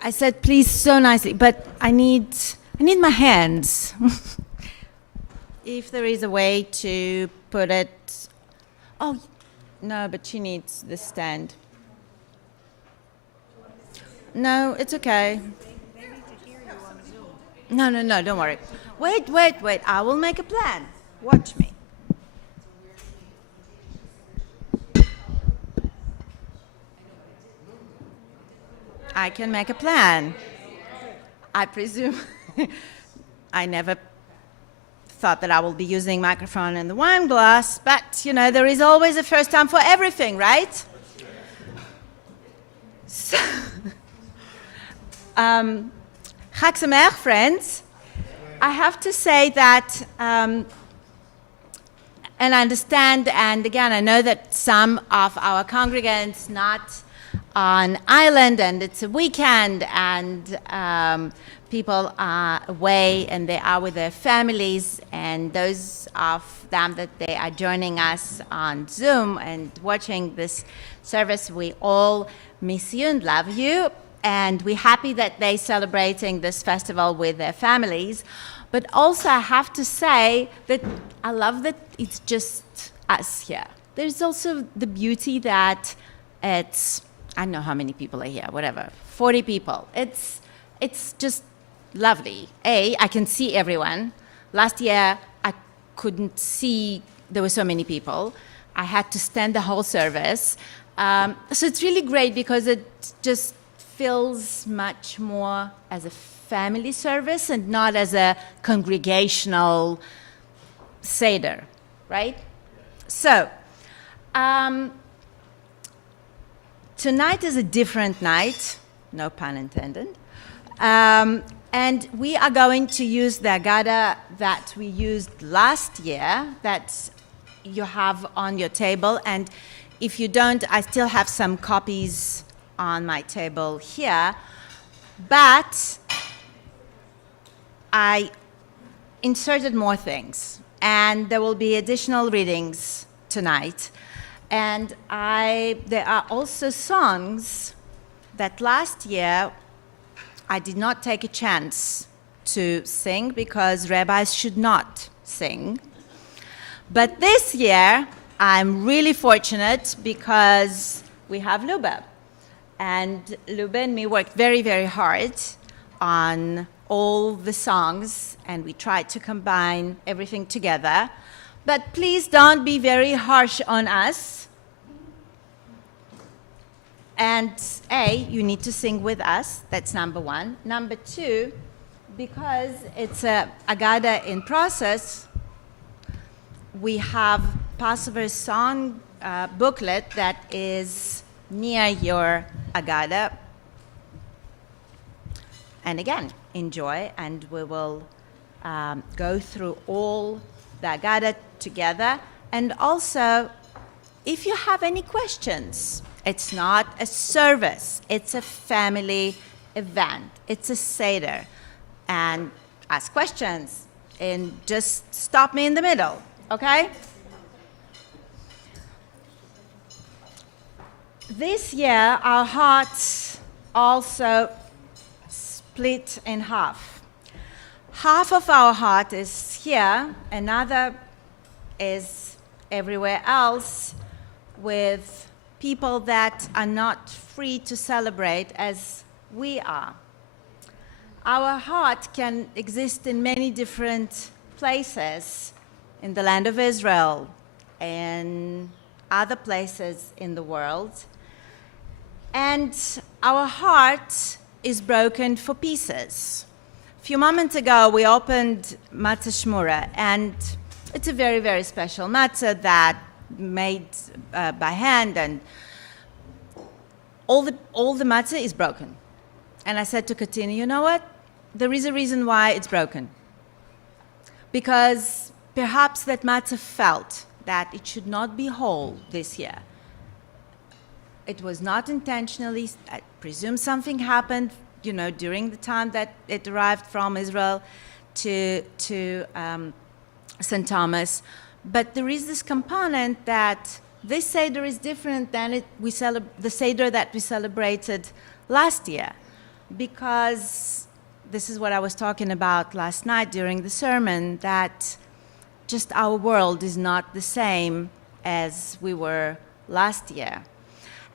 I said please so nicely, but I need my hands. If there is a way to put it, oh, no, but she needs the stand. No, it's okay. No, don't worry. Wait, I will make a plan. Watch me. I can make a plan. I presume I never thought that I will be using microphone in the wine glass, but you know, there is always a first time for everything, right? So, Chag Sameach, friends. I have to say that, and I understand, and again, I know that some of our congregants not on island, and it's a weekend, and people are away, and they are with their families, and those of them that they are joining us on Zoom and watching this service, we all miss you and love you, and we're happy that they're celebrating this festival with their families. But also I have to say that I love that it's just us here. There's also the beauty that it's, I don't know how many people are here, whatever, 40 people. It's just lovely. I can see everyone. Last year, I couldn't see, there were so many people. I had to stand the whole service. So it's really great because it just feels much more as a family service and not as a congregational Seder, right? So, tonight is a different night, no pun intended. And we are going to use the Agada that we used last year that you have on your table. And if you don't, I still have some copies on my table here. But I inserted more things. And there will be additional readings tonight. And there are also songs that last year I did not take a chance to sing because rabbis should not sing. But this year, I'm really fortunate because we have Luba. And Luba and me worked very, very hard on all the songs, and we tried to combine everything together. But please don't be very harsh on us. And you need to sing with us. That's number one. Number two, because it's a Agada in process, we have Passover song booklet that is near your Agada. And again, enjoy, and we will go through all the Agada together. And also, if you have any questions, it's not a service, it's a family event, it's a Seder. And ask questions, and just stop me in the middle, okay? This year, our hearts also split in half. Half of our heart is here, another is everywhere else with people that are not free to celebrate as we are. Our heart can exist in many different places, in the land of Israel and other places in the world. And our heart is broken for pieces. A few moments ago, we opened matzah shmura, and it's a very, very special matzah that made by hand, and all the matzah is broken. And I said to Katina, you know what? There is a reason why it's broken. Because perhaps that matzah felt that it should not be whole this year. It was not intentionally. I presume something happened, you know, during the time that it arrived from Israel to St. Thomas. But there is this component that this Seder is different than the Seder that we celebrated last year. because this is what I was talking about last night during the sermon, that just our world is not the same as we were last year.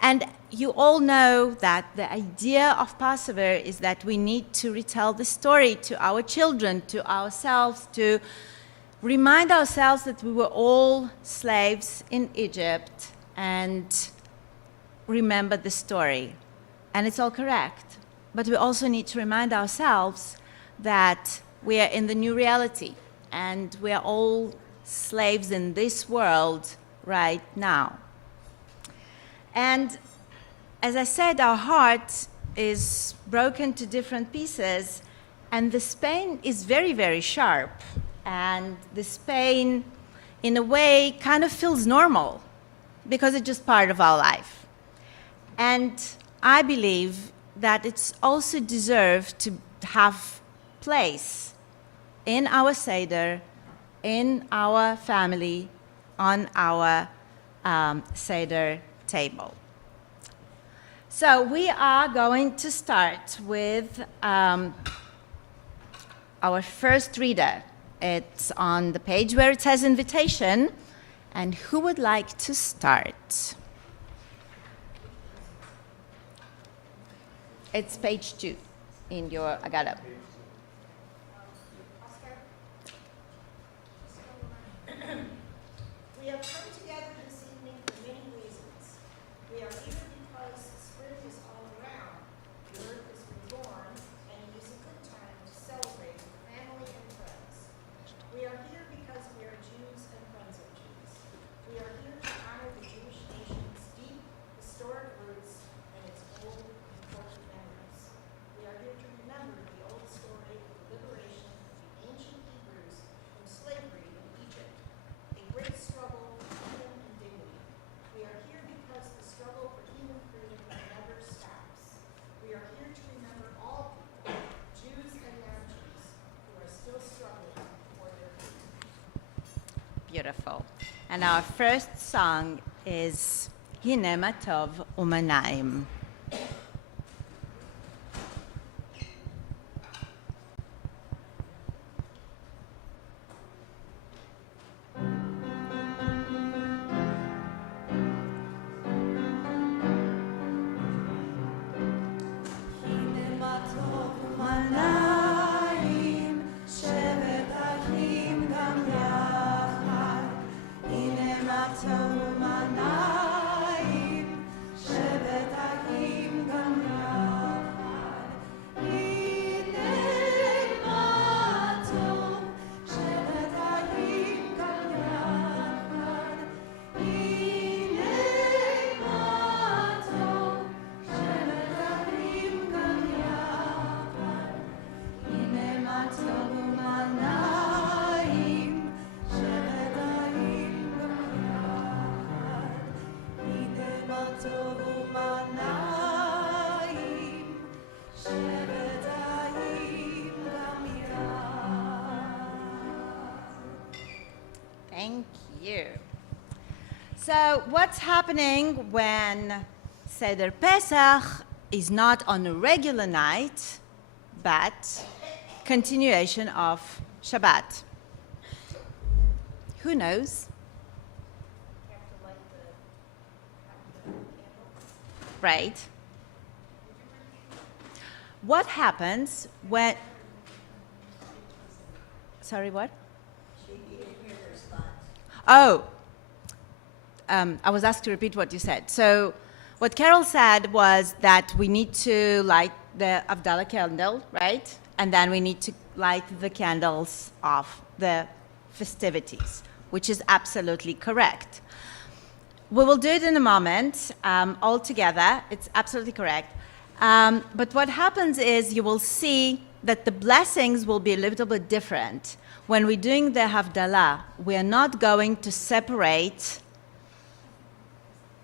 And you all know that the idea of Passover is that we need to retell the story to our children, to ourselves, to remind ourselves that we were all slaves in Egypt and remember the story. And it's all correct. But we also need to remind ourselves that we are in the new reality and we are all slaves in this world right now. And as I said, our heart is broken to different pieces, and this pain is very, very sharp. And this pain, in a way, kind of feels normal because it's just part of our life. And I believe that it's also deserved to have place in our Seder, in our family, on our Seder table. So we are going to start with our first reader. It's on the page where it says invitation. And who would like to start? It's page 2 in your Agada. We have come together this evening for many reasons. We are here because spring is all around. The earth has been born, and it is a good time to celebrate with family and friends. We are here because we are Jews and friends of Jews. We are here to honor the Jewish nation's deep historic roots and its old important memories. We are here to remember the old story of the liberation of the ancient Hebrews from slavery in Egypt, a great struggle for freedom and dignity. We are here because the struggle for human freedom never stops. We are here to remember all people, Jews and non-Jews, who are still struggling for their freedom. Beautiful. And our first song is Hine Ma Tov Umanaim. Thank you. So what's happening when Seder Pesach is not on a regular night, but continuation of Shabbat? Who knows? Right. What happens when... Sorry, what? Oh, I was asked to repeat what you said. So what Carol said was that we need to light the Havdalah candle, right? And then we need to light the candles of the festivities, which is absolutely correct. We will do it in a moment, all together. It's absolutely correct. But what happens is you will see that the blessings will be a little bit different. When we're doing the Havdalah, we are not going to separate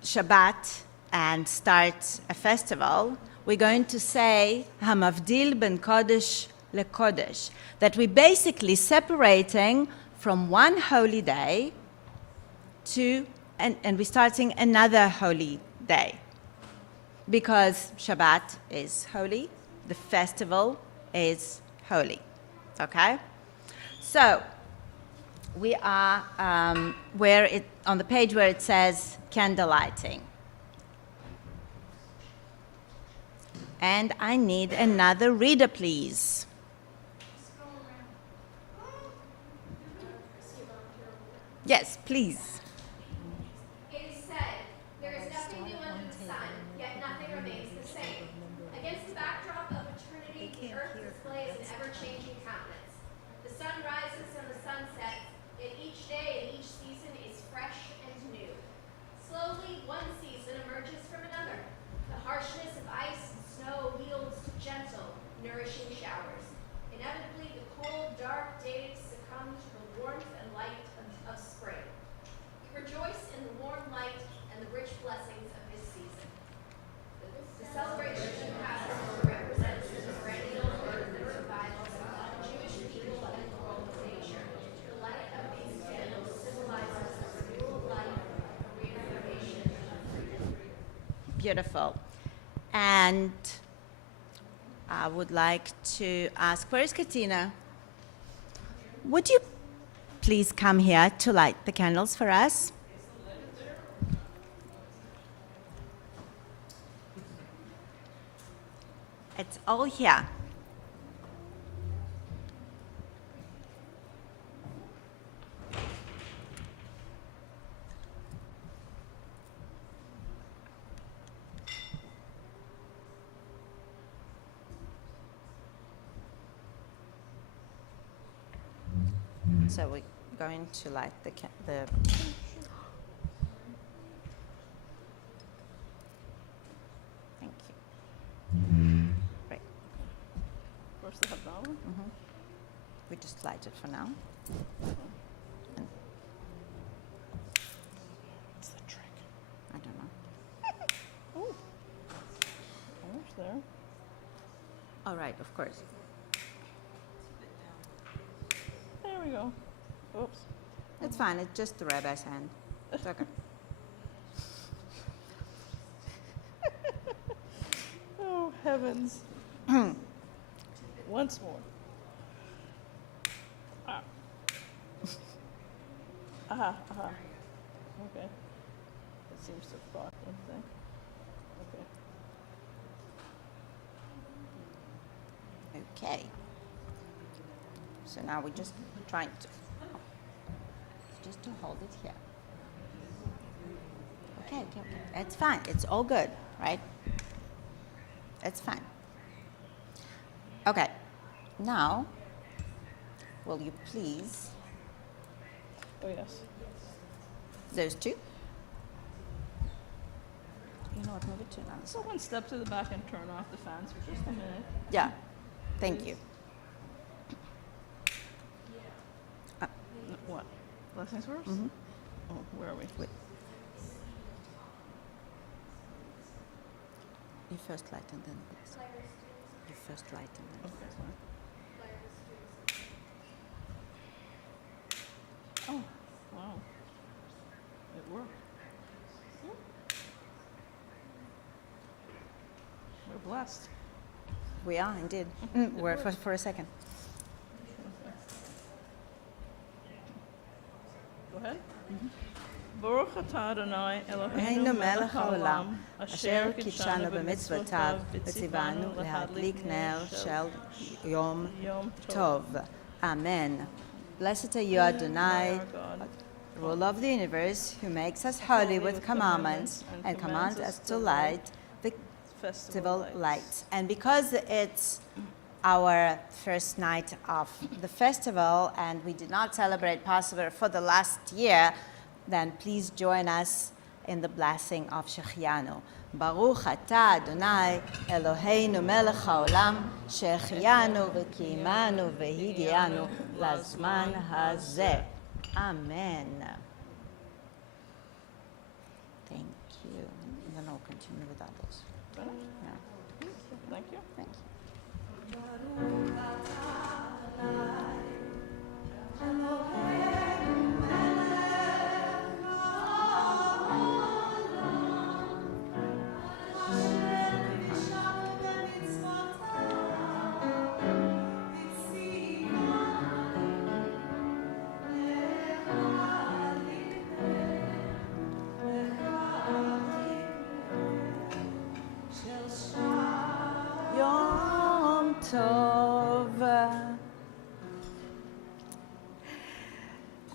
Shabbat and start a festival. We're going to say, Hamavdil ben Kodesh leKodesh, that we're basically separating from one holy day to, and we're starting another holy day. Because Shabbat is holy, the festival is holy. Okay? So, we are on the page where it says candle lighting. And I need another reader, please. Yes, please. It is said, there is nothing new under the sun, yet nothing remains the same. Against the backdrop of eternity, the earth displays an ever-changing countenance. The sun rises and the sun sets, yet each day and each season is fresh and new. Slowly, one season emerges from another. The harshness of ice and snow yields to gentle, nourishing showers. Inevitably, the cold, dark days succumb to the warmth and light of spring. Rejoice in the warm light and the rich blessings of this season. The celebration of Passover represents the perennial birth and survival of the Jewish people and the world of nature. The light of these candles symbolizes the renewal of life, a reaffirmation of freedom. Beautiful. And I would like to ask, where is Katina? Would you please come here to light the candles for us? It's all here. So we're going to light the Thank you. Great. First the Havdalah. We just light it for now. And What's the trick? I don't know. Oh, almost there. All right, of course. There we go. Oops. It's fine. It's just the rabbi's hand. It's okay. Oh, heavens. Once more. Ah. Aha, aha. Okay. It seems to have caught one thing. Okay. Okay. So now we're just trying to hold it here. Okay. It's fine. It's all good, right? It's fine. Okay. Now, will you please, Oh, yes. those two? You know what, move it to another side. Someone step to the back and turn off the fans for just a minute. Yeah. Thank you. What? Blessings first? Mhm. Oh, where are we? Wait. You first light and then this. You first light and then Okay, this. sorry. Oh, wow. It worked. We're blessed. We are indeed. We're for a second. Go ahead. Baruch atah Adonai Eloheinu Eloheinu melech melech haolam, haolam, asher asher kitshanu kitshanu b'mitzvotav, b'mitzvotav, v'tzivanu להדליק נר shel shel yom Yom tov. Amen. Blessed are you, Adonai, our God, ruler of the universe, who makes us holy with commandments and commands us to light the festival lights. And because it's our first night of the festival and we did not celebrate Passover for the last year, then please join us in the blessing of Shechianu. Baruch atah Adonai Eloheinu melech haolam shechianu v'kiyimanu v'higianu lazman hazeh. Amen. Thank you. And then I'll continue with others. Yeah. Thank you. Thank you.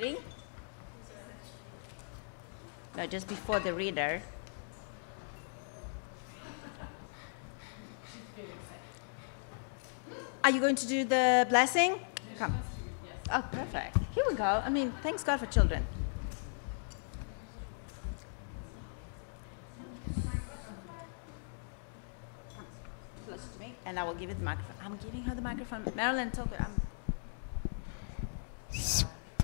Ready? No, just before the reader. Are you going to do the blessing? Come. Oh, perfect. Here we go. I mean, thanks God for children. Close to me, and I will give it the microphone. I'm giving her the microphone. Marilyn, talk.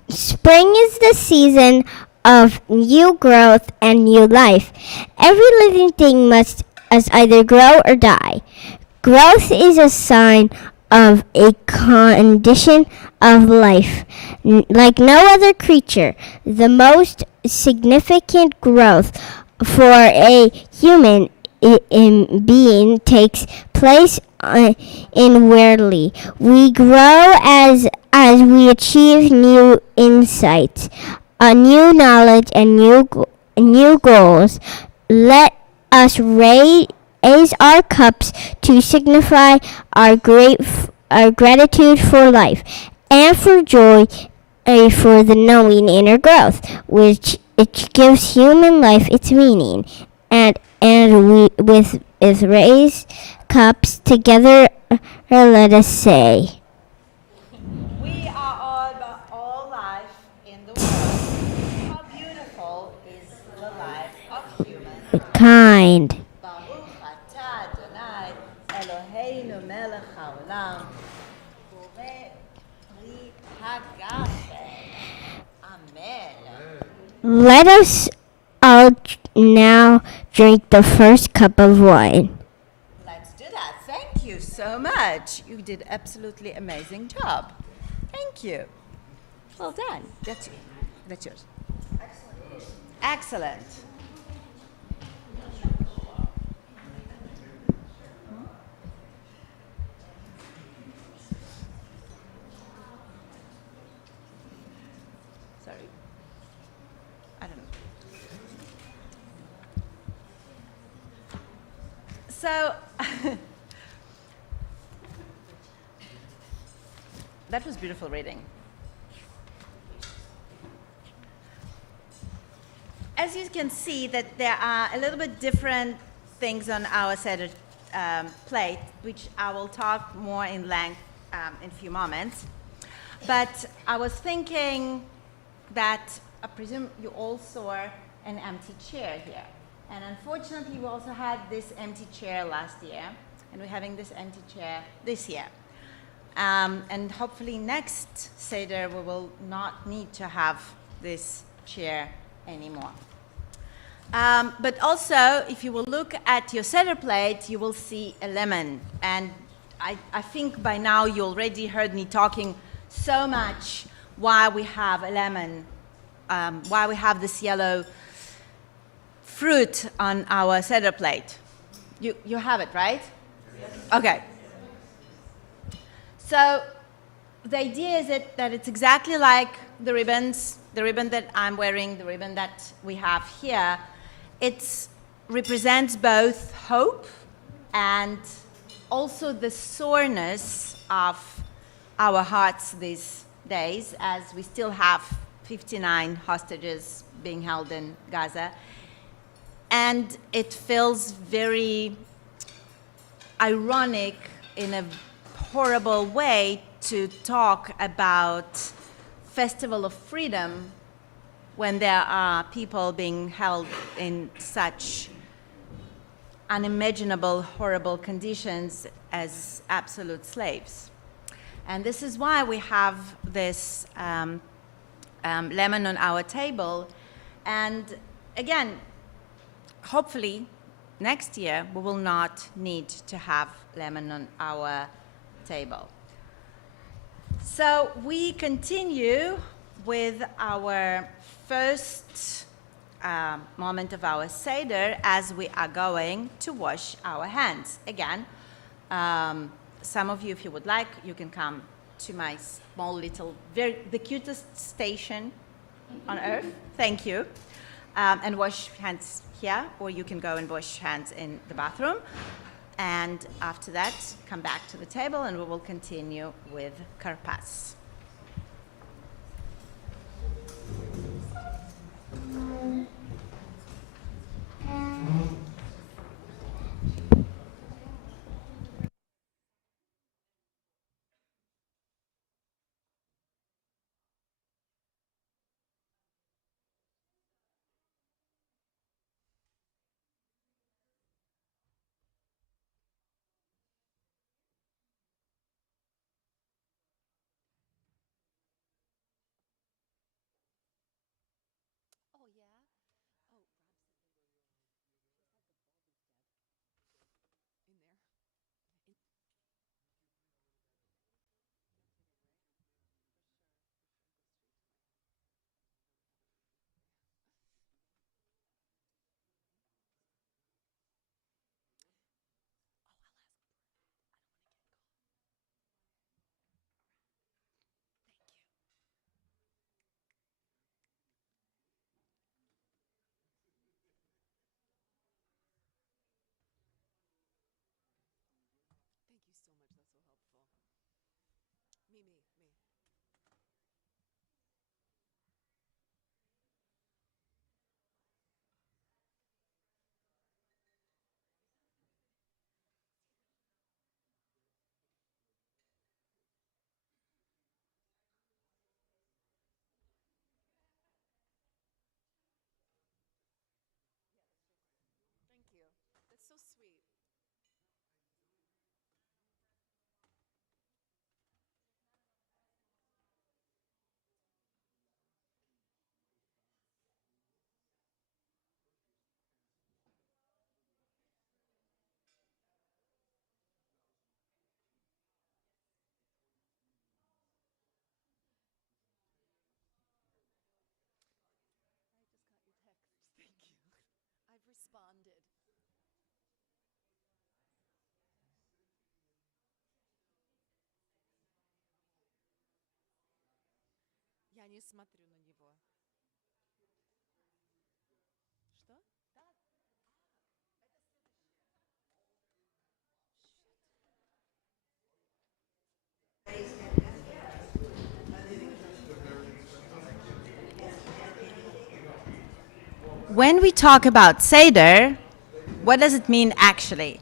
Spring is the season of new growth and new life. Every living thing must either grow or die. Growth is a sign of a condition of life. Like no other creature, the most significant growth for a human being takes place inwardly. We grow as we achieve new insights, new knowledge, and new goals. Let us raise our cups to signify our gratitude for life and for joy for the knowing inner growth, which it gives human life its meaning. And we with raised cups together, let us say. We are all life in the world. How beautiful is the life of human Kind. Baruch atah Adonai Eloheinu melech haolam borei pri hagafen. Amen. Let us all now drink the first cup of wine. Let's do that. Thank you so much. You did absolutely amazing job. Thank you. Well done. That's yours. Excellent. Sorry. I don't know. So, that was beautiful reading. As you can see, that there are a little bit different things on our Seder plate, which I will talk more in length in a few moments. But I was thinking that I presume you all saw an empty chair here. And unfortunately, we also had this empty chair last year, and we're having this empty chair this year. And hopefully next Seder, we will not need to have this chair anymore. But also, if you will look at your Seder plate, you will see a lemon. And I think by now you already heard me talking so much why we have a lemon, why we have this yellow fruit on our Seder plate. You have it, right? Yes. Okay. So the idea is that it's exactly like the ribbons, the ribbon that I'm wearing, the ribbon that we have here. It represents both hope and also the soreness of our hearts these days, as we still have 59 hostages being held in Gaza. And it feels very ironic in a horrible way to talk about Festival of Freedom when there are people being held in such unimaginable, horrible conditions as absolute slaves. And this is why we have this lemon on our table. And again, hopefully next year we will not need to have lemon on our table. So we continue with our first moment of our Seder as we are going to wash our hands. Again, some of you, if you would like, you can come to my small little, the cutest station on earth. Thank you. And wash hands here, or you can go and wash hands in the bathroom. And after that, come back to the table and we will continue with Karpas. не смотрю на него. Что? When we talk about Seder, what does it mean actually?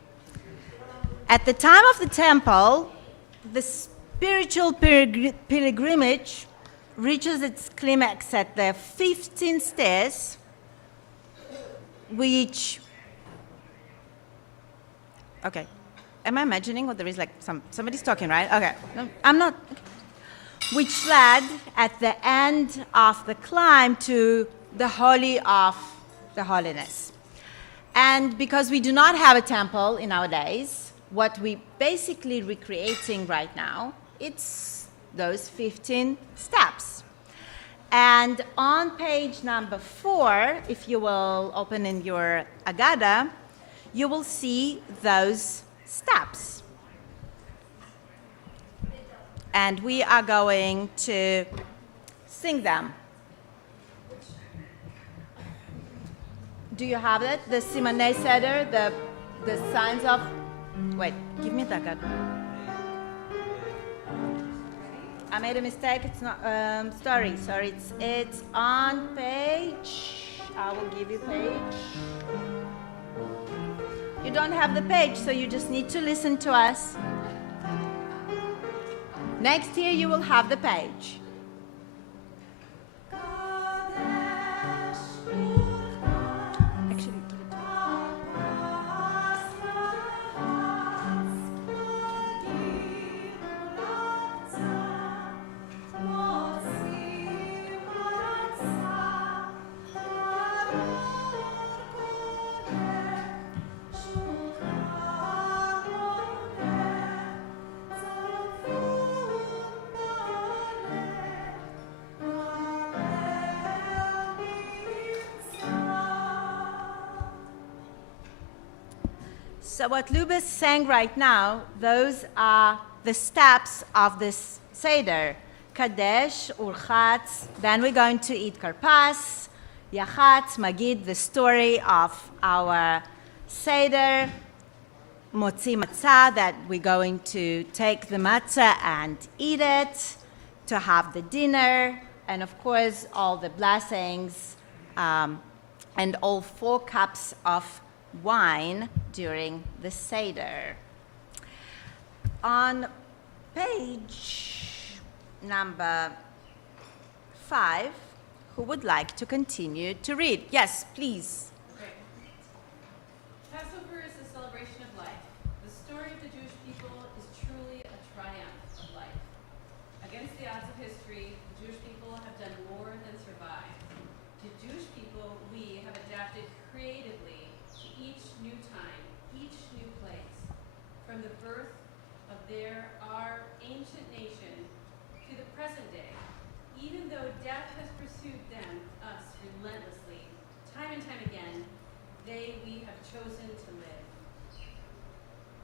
At the time of the temple, the spiritual pilgrimage reaches its climax at the 15 stairs, which, okay, am I imagining or there is like somebody's talking, right? Okay, no, I'm not, which led at the end of the climb to the Holy of the Holiness. And because we do not have a temple in our days, what we're basically recreating right now, it's those 15 steps. And on page number 4, if you will open in your Agada, you will see those steps. And we are going to sing them. Do you have it? The Simonei Seder, the signs of... Wait, give me that. I made a mistake. It's not... sorry. It's on page... I will give you page. You don't have the page, so you just need to listen to us. Next year, you will have the page. So what Lubis sang right now, those are the steps of this Seder. Kadesh, Urchatz, then we're going to eat Karpas, Yachatz, Magid, the story of our Seder, Motzi Matzah, that we're going to take the matzah and eat it, to have the dinner, and of course all the blessings, and all 4 cups of wine during the Seder. On page number 5, who would like to continue to read? Yes, please. Okay. Passover is the celebration of life. The story of the Jewish people is truly a triumph of life. Against the odds of history, the Jewish people have done more than survive. To Jewish people, we have adapted creatively to each new time, each new place. From the birth of our ancient nation to the present day, even though death has pursued us relentlessly, time and time again, we have chosen to live.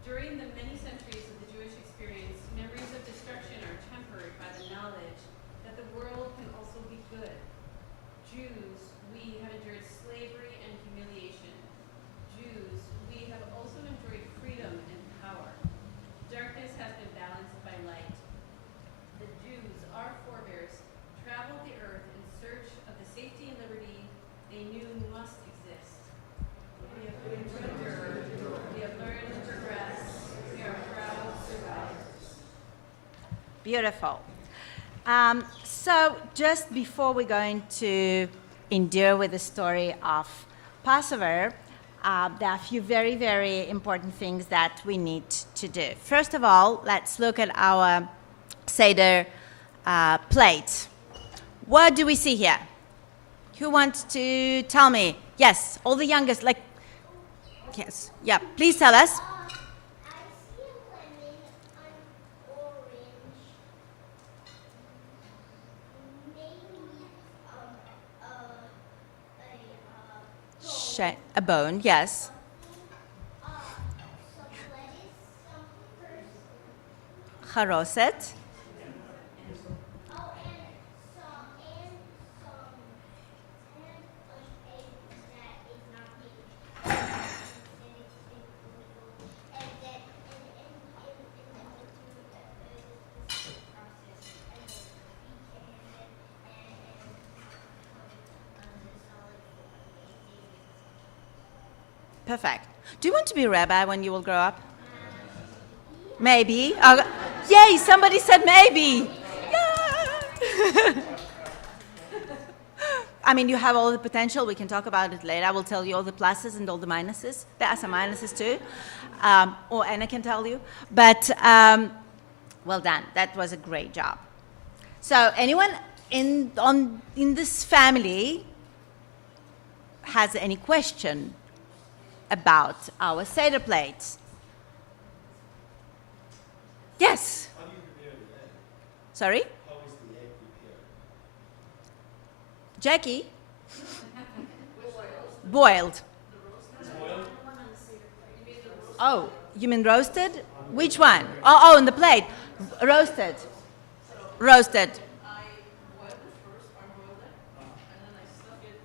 During the many centuries of the Jewish experience, memories of destruction are tempered by the knowledge that the world can also be good. Jews, we have endured slavery and humiliation. Jews, we have also enjoyed freedom and power. Darkness has been balanced by light. The Jews, our forebears, traveled the earth in search of the safety and liberty they knew must exist. We have endured, we have learned to progress, we are proud survivors. Beautiful. So just before we're going to endure with the story of Passover, there are a few very, very important things that we need to do. First of all, let's look at our Seder plate. What do we see here? Who wants to tell me? Yes, all the youngest, like, yes, yeah, please tell us. I see a lemon, an orange, maybe A bone, yes. some lettuce, some peppers, Charoset. and some Perfect. Do you want to be a rabbi when you will grow up? Maybe. Oh, yay, somebody said maybe. Yeah. I mean, you have all the potential. We can talk about it later. I will tell you all the pluses and all the minuses. There are some minuses too, or Anna can tell you. But well done. That was a great job. So, anyone in this family has any question about our Seder plates? Yes. How do you prepare the egg? Sorry, How is the egg prepared? Jackie. Boiled. Oh, you mean roasted? Which one? Oh, on the plate. Roasted. Roasted. I boiled it first, parboiled it, and then I stuck it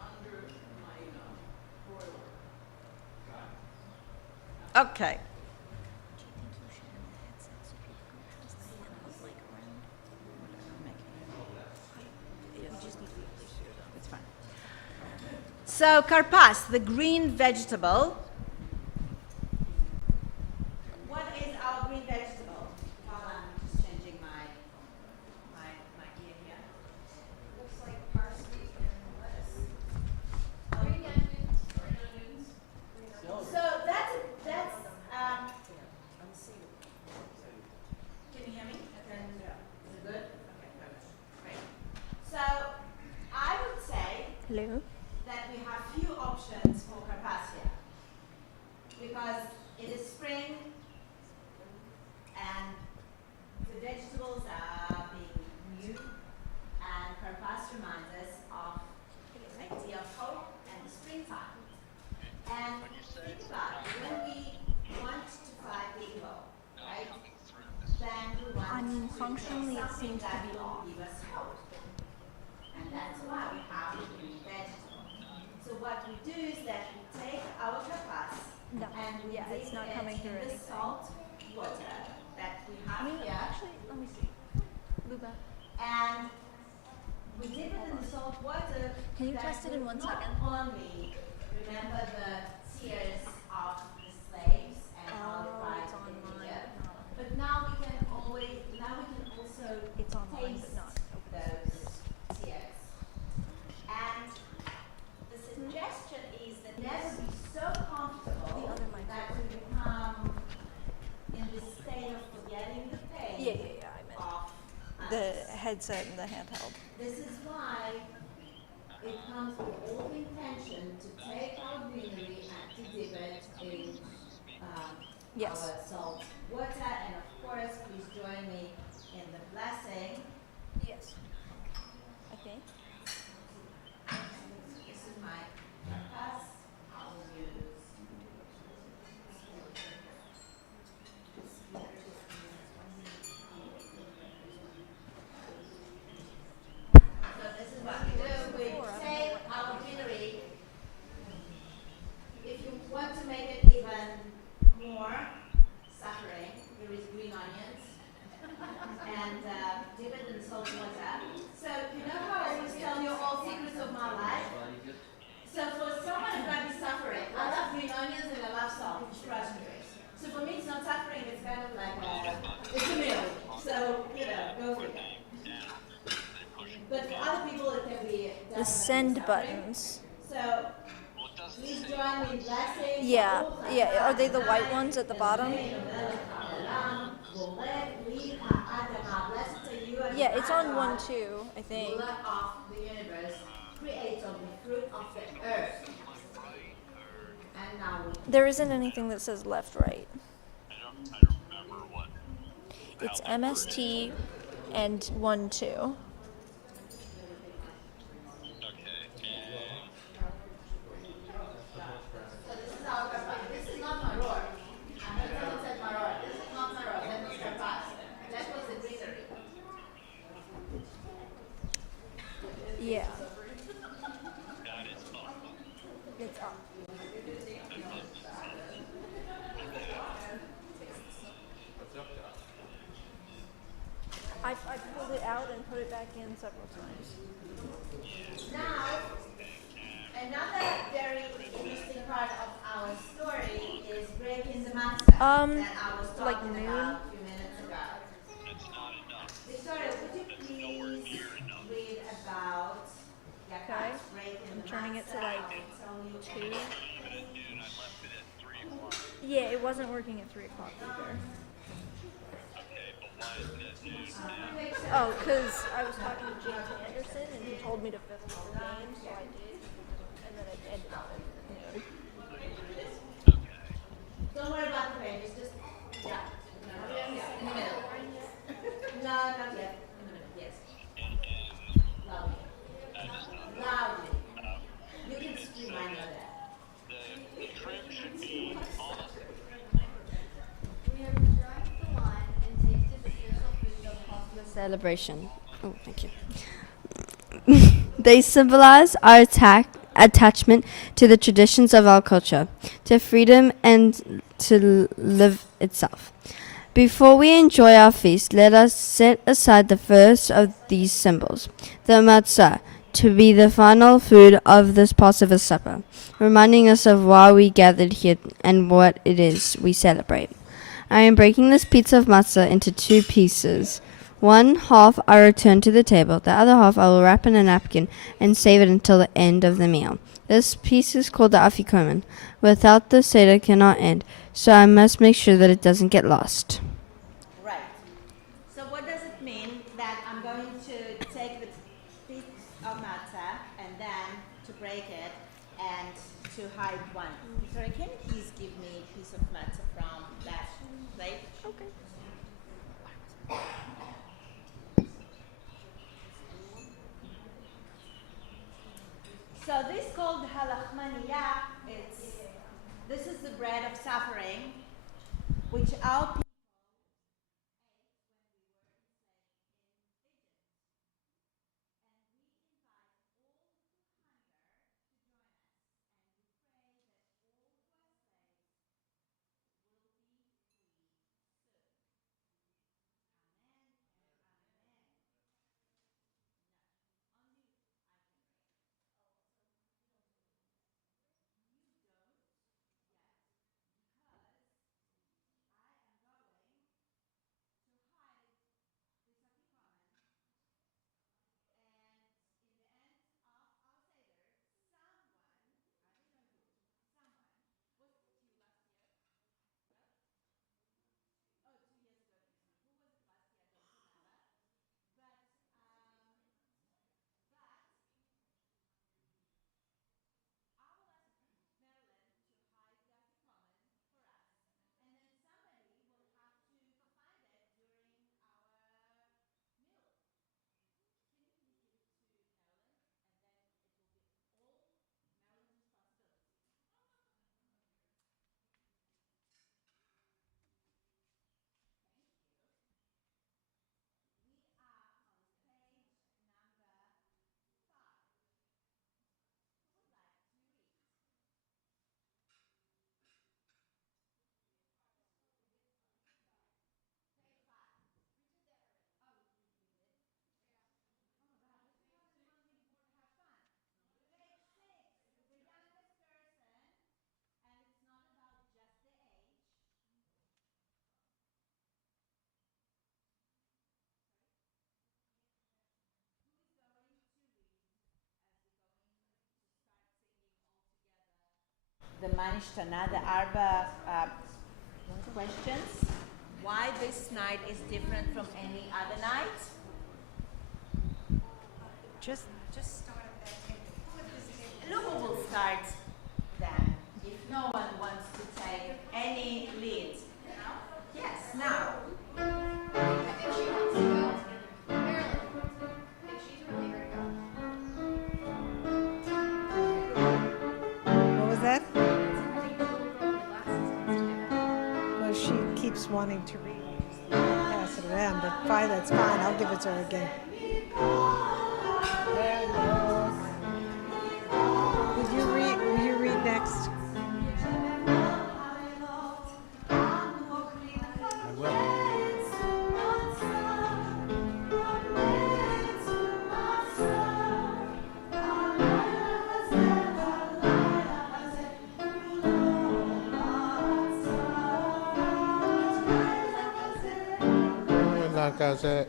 under my broiler. Okay. It's fine. So, karpas, the green vegetable. What is our green vegetable? Hold on, I'm just changing my ear here. Looks like parsley and lettuce. Green onions. So that's can you hear me? Is it good? Okay, perfect. Great. So I would say Hello. that we have few options for carpaccia because it is spring and the vegetables are being new and carpaccia reminds us of the idea of hope and the springtime. And think about it, when we want to fight the evil, right? Then we want functionally it seems to that be will give us hope. And that's why we have the green vegetable. So what we do is that we take our carpas No. and we Yeah, dip it's not it coming in through the anything. salt water that we have here. Actually, let me see. Luba. And we dip it in the salt water. Can you that test it in will 1 not second? only remember the tears of the slaves and how they Oh, cried it's in online. Egypt, No. but now we can also It's online, taste but not those tears. And the suggestion is that never be so comfortable The other mic. that we become in this state of forgetting the pain I meant of The others. headset and the handheld. This is why it comes with all the intention to take our greenery and to dip it in Yes. our salt water. And of course, please join me in the blessing. yes. I think. This is my carcass. I will use. So this is what we do. We take our greenery. If you want to make it even more suffering, here is green onions and dip it in salt water. So you know how I always tell you all secrets of my life? So for someone who's going to be suffering, I love green onions and I love salt, which trust me. So for me, it's not suffering, it's kind of like it's a meal. So, you know, go figure. But for other people, it can be The definitely send suffering. buttons. So please join me in blessing. Yeah, yeah. Are they the white ones at the bottom? Yeah, it's on 1 2, I think. Ruler of the universe, creator of the fruit of the earth. And now we There isn't anything that says left right. It's MST and 1 2. so this is our purpose. This is not my roar. I'm not telling you my roar. This is not my roar. That was her pass. That was the greenery. Yeah. It's up. I pulled it out and put it back in several times. Now, another very interesting part of our That I was like talking noon. about a few minutes ago. Victoria, would you please read about Okay. breaking I'm the turning it to matzah? like I will tell you 2. Yeah, it wasn't working at 3 o'clock either. Oh, because I was talking to James Anderson and he told me to film the game, so I did. And then it ended up at noon. Don't worry about the pages, just yeah. In the middle. No, not yet. In the middle, yes. Loudly. Loudly. You can scream, I know that. We have observed the line and tasted the spiritual foods of Passover celebration. Oh, thank you. They symbolize our attachment to the traditions of our culture, to freedom, and to live itself. Before we enjoy our feast, let us set aside the first of these symbols, the matzah, to be the final food of this Passover supper, reminding us of why we gathered here and what it is we celebrate. I am breaking this pizza of matzah into 2 pieces. One half I return to the table. The other half I will wrap in a napkin and save it until the end of the meal. This piece is called the afikomen. Without the seder cannot end, so I must make sure that it doesn't get lost. Right. So what does it mean that I'm going to take the piece of matzah and then to break it and to hide one? Sorry, can you please give me a piece of matzah from that plate? Okay. So this called halachmaniya, this is the bread of suffering, which our people the Manishtana, the Arba questions, why this night is different from any other night. Just start at that table. Luba will start then, if no one wants to take any lead. Yes, now. I think she wants to go. Marilyn, I think she's really ready to go. What was that? I think the little girl with the glasses wants to go. Well, she keeps wanting to read. Pass it around, but fine, that's fine. I'll give it to her again. Will you read next? like I said.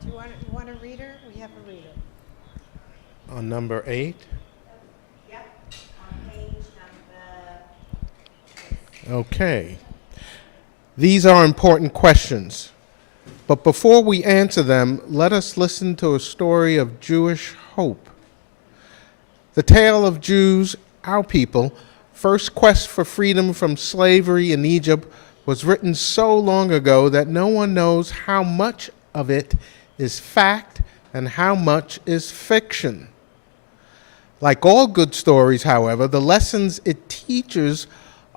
Do you want a reader? We have a reader. On number 8. Yep, on page number. Okay. These are important questions. But before we answer them, let us listen to a story of Jewish hope. The tale of Jews, our people, first quest for freedom from slavery in Egypt was written so long ago that no one knows how much of it is fact and how much is fiction. Like all good stories, however, the lessons it teaches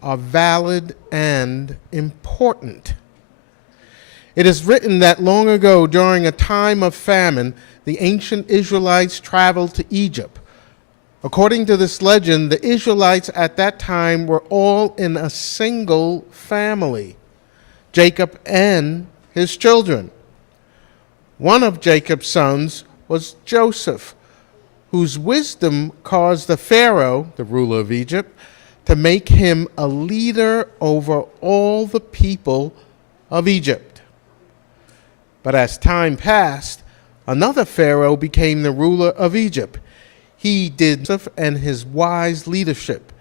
are valid and important. It is written that long ago, during a time of famine, the ancient Israelites traveled to Egypt. According to this legend, the Israelites at that time were all in a single family, Jacob and his children. One of Jacob's sons was Joseph, whose wisdom caused the Pharaoh, the ruler of Egypt, to make him a leader over all the people of Egypt. But as time passed, another Pharaoh became the ruler of Egypt. He did Joseph and his wise leadership.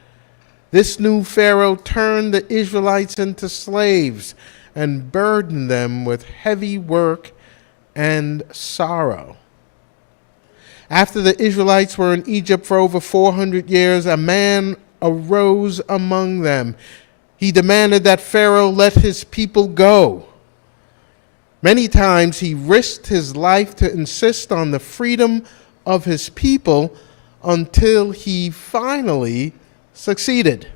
This new Pharaoh turned the Israelites into slaves and burdened them with heavy work and sorrow. After the Israelites were in Egypt for over 400 years, a man arose among them. He demanded that Pharaoh let his people go. Many times he risked his life to insist on the freedom of his people until he finally succeeded.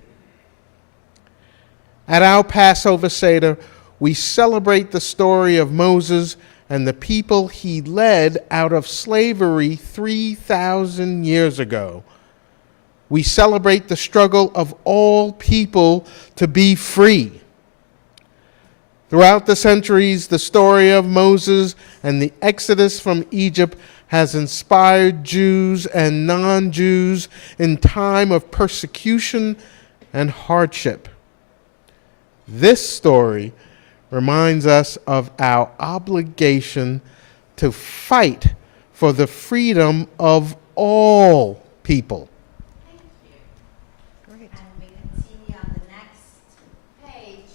At our Passover Seder, we celebrate the story of Moses and the people he led out of slavery 3,000 years ago. We celebrate the struggle of all people to be free. Throughout the centuries, the story of Moses and the Exodus from Egypt has inspired Jews and non-Jews in time of persecution and hardship. This story reminds us of our obligation to fight for the freedom of all people. Great. And we continue on the next page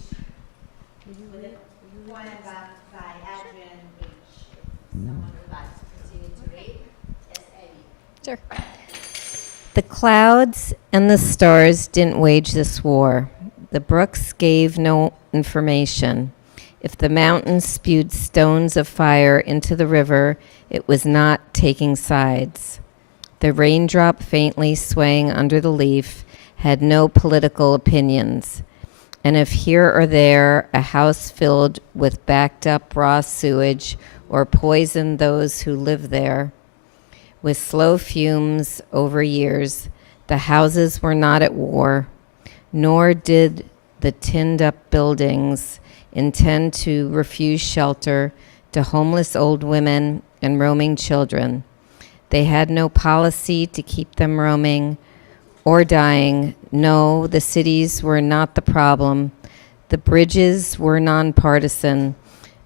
with a poem by Adrian H. If someone would like to continue to read, yes, Amy. Sure. The clouds and the stars didn't wage this war. The brooks gave no information. If the mountains spewed stones of fire into the river, it was not taking sides. The raindrop faintly swaying under the leaf had no political opinions. And if here or there a house filled with backed up raw sewage or poisoned those who live there, with slow fumes over years, the houses were not at war, nor did the tinned-up buildings intend to refuse shelter to homeless old women and roaming children. They had no policy to keep them roaming or dying. No, the cities were not the problem. The bridges were nonpartisan.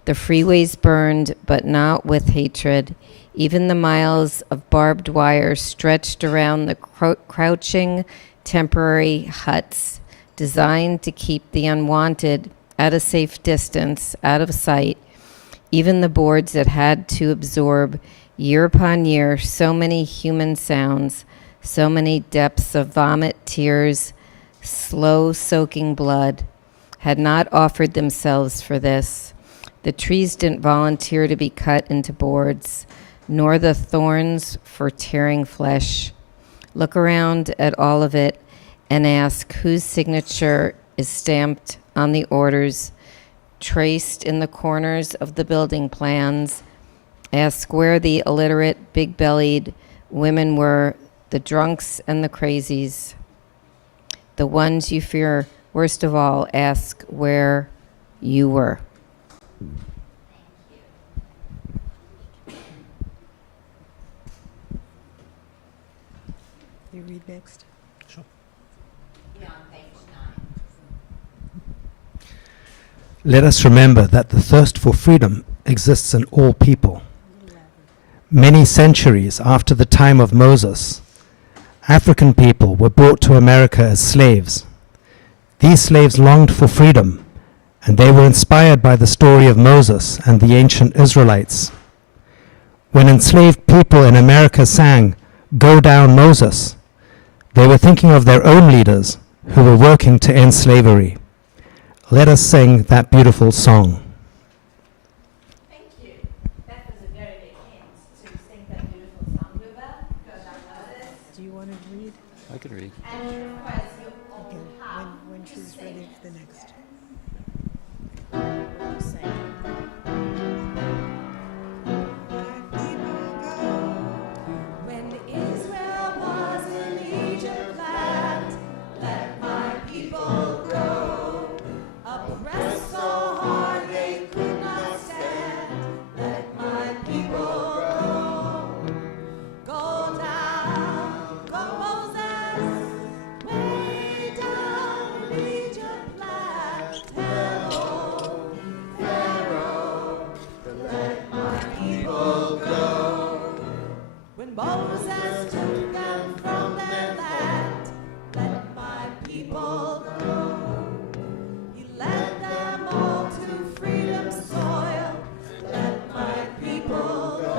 The freeways burned, but not with hatred. Even the miles of barbed wire stretched around the crouching temporary huts designed to keep the unwanted at a safe distance, out of sight. Even the boards that had to absorb year upon year so many human sounds, so many depths of vomit, tears, slow soaking blood, had not offered themselves for this. The trees didn't volunteer to be cut into boards, nor the thorns for tearing flesh. Look around at all of it and ask whose signature is stamped on the orders, traced in the corners of the building plans. Ask where the illiterate, big-bellied women were, the drunks and the crazies. The ones you fear worst of all, ask where you were. You read next. Let us remember that the thirst for freedom exists in all people. Many centuries after the time of Moses, African people were brought to America as slaves. These slaves longed for freedom, and they were inspired by the story of Moses and the ancient Israelites. When enslaved people in America sang, "Go Down, Moses," they were thinking of their own leaders who were working to end slavery. Let us sing that beautiful song. Thank you. That was a very big hint to sing that beautiful song. Ruba, go down Moses. Do you want to read? I could read. And of course, you all Okay, have when to she's sing ready it. for the next. What you say? When Israel was in Egypt land, let my people go. Oppressed so hard they could not stand, let my people go. Go down, go Moses, way down in Egypt land. Tell old Pharaoh to let my people go. When Moses took them from their land, let my people go. He led them all to freedom's soil, let my people go.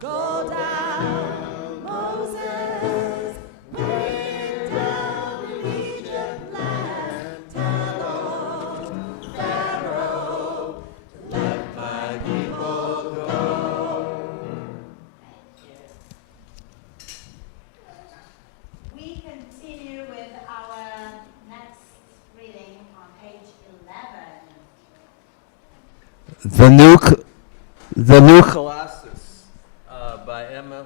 Go down, Moses, way down in Egypt land. Tell old Pharaoh to let my people go. We continue with our next reading on page 11. The New Colossus by Emma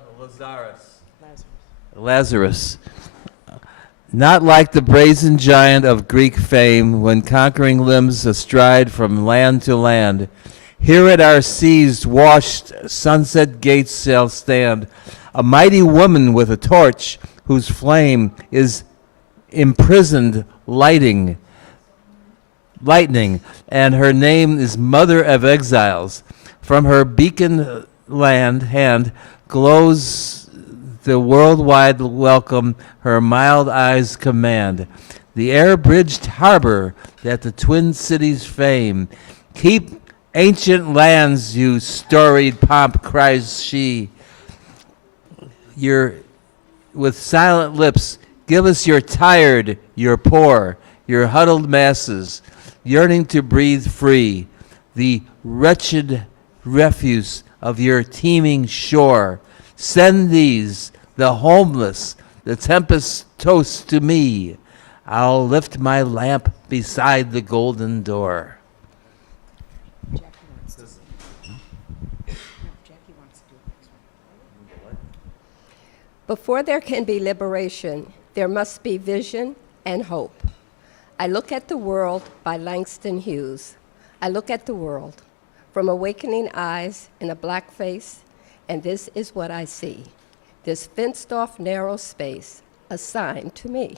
Lazarus. Not like the brazen giant of Greek fame, when conquering limbs astride from land to land. Here at our seas washed sunset gates shall stand, a mighty woman with a torch, whose flame is imprisoned lightning, and her name is Mother of Exiles. From her beacon hand glows the worldwide welcome, her mild eyes command. The air-bridged harbor that the Twin Cities fame. Keep ancient lands, you storied pomp, cries she. With silent lips, give us your tired, your poor, your huddled masses, yearning to breathe free, the wretched refuse of your teeming shore. Send these, the homeless, the tempest toast to me. I'll lift my lamp beside the golden door. Before there can be liberation, there must be vision and hope. I look at the world by Langston Hughes. I look at the world from awakening eyes in a black face, and this is what I see. This fenced-off narrow space assigned to me.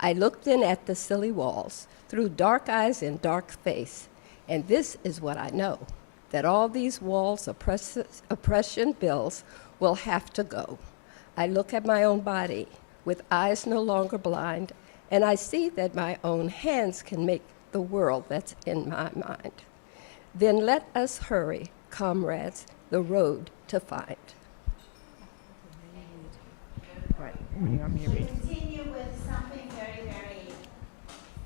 I looked in at the silly walls through dark eyes and dark face. And this is what I know, that all these walls of oppression bills will have to go. I look at my own body with eyes no longer blind, and I see that my own hands can make the world that's in my mind. Then let us hurry, comrades, the road to find. We continue with something very, very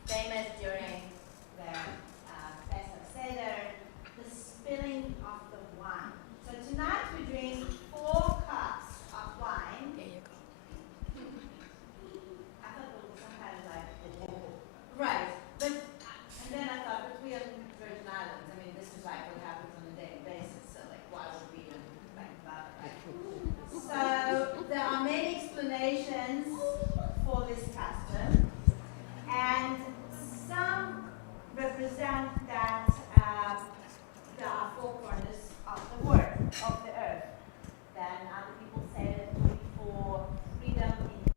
famous during the Pesach Seder, the spilling of the wine. So tonight we drink 4 cups of wine. There you go. I thought it was some kind of like, right, but, and then I thought, but we are in Virgin Islands, I mean, this is like what happens on a daily basis, so like, why would we even think about it, right? So, there are many explanations for this custom, and some represent that there are 4 corners of the earth. Then other people say that for freedom in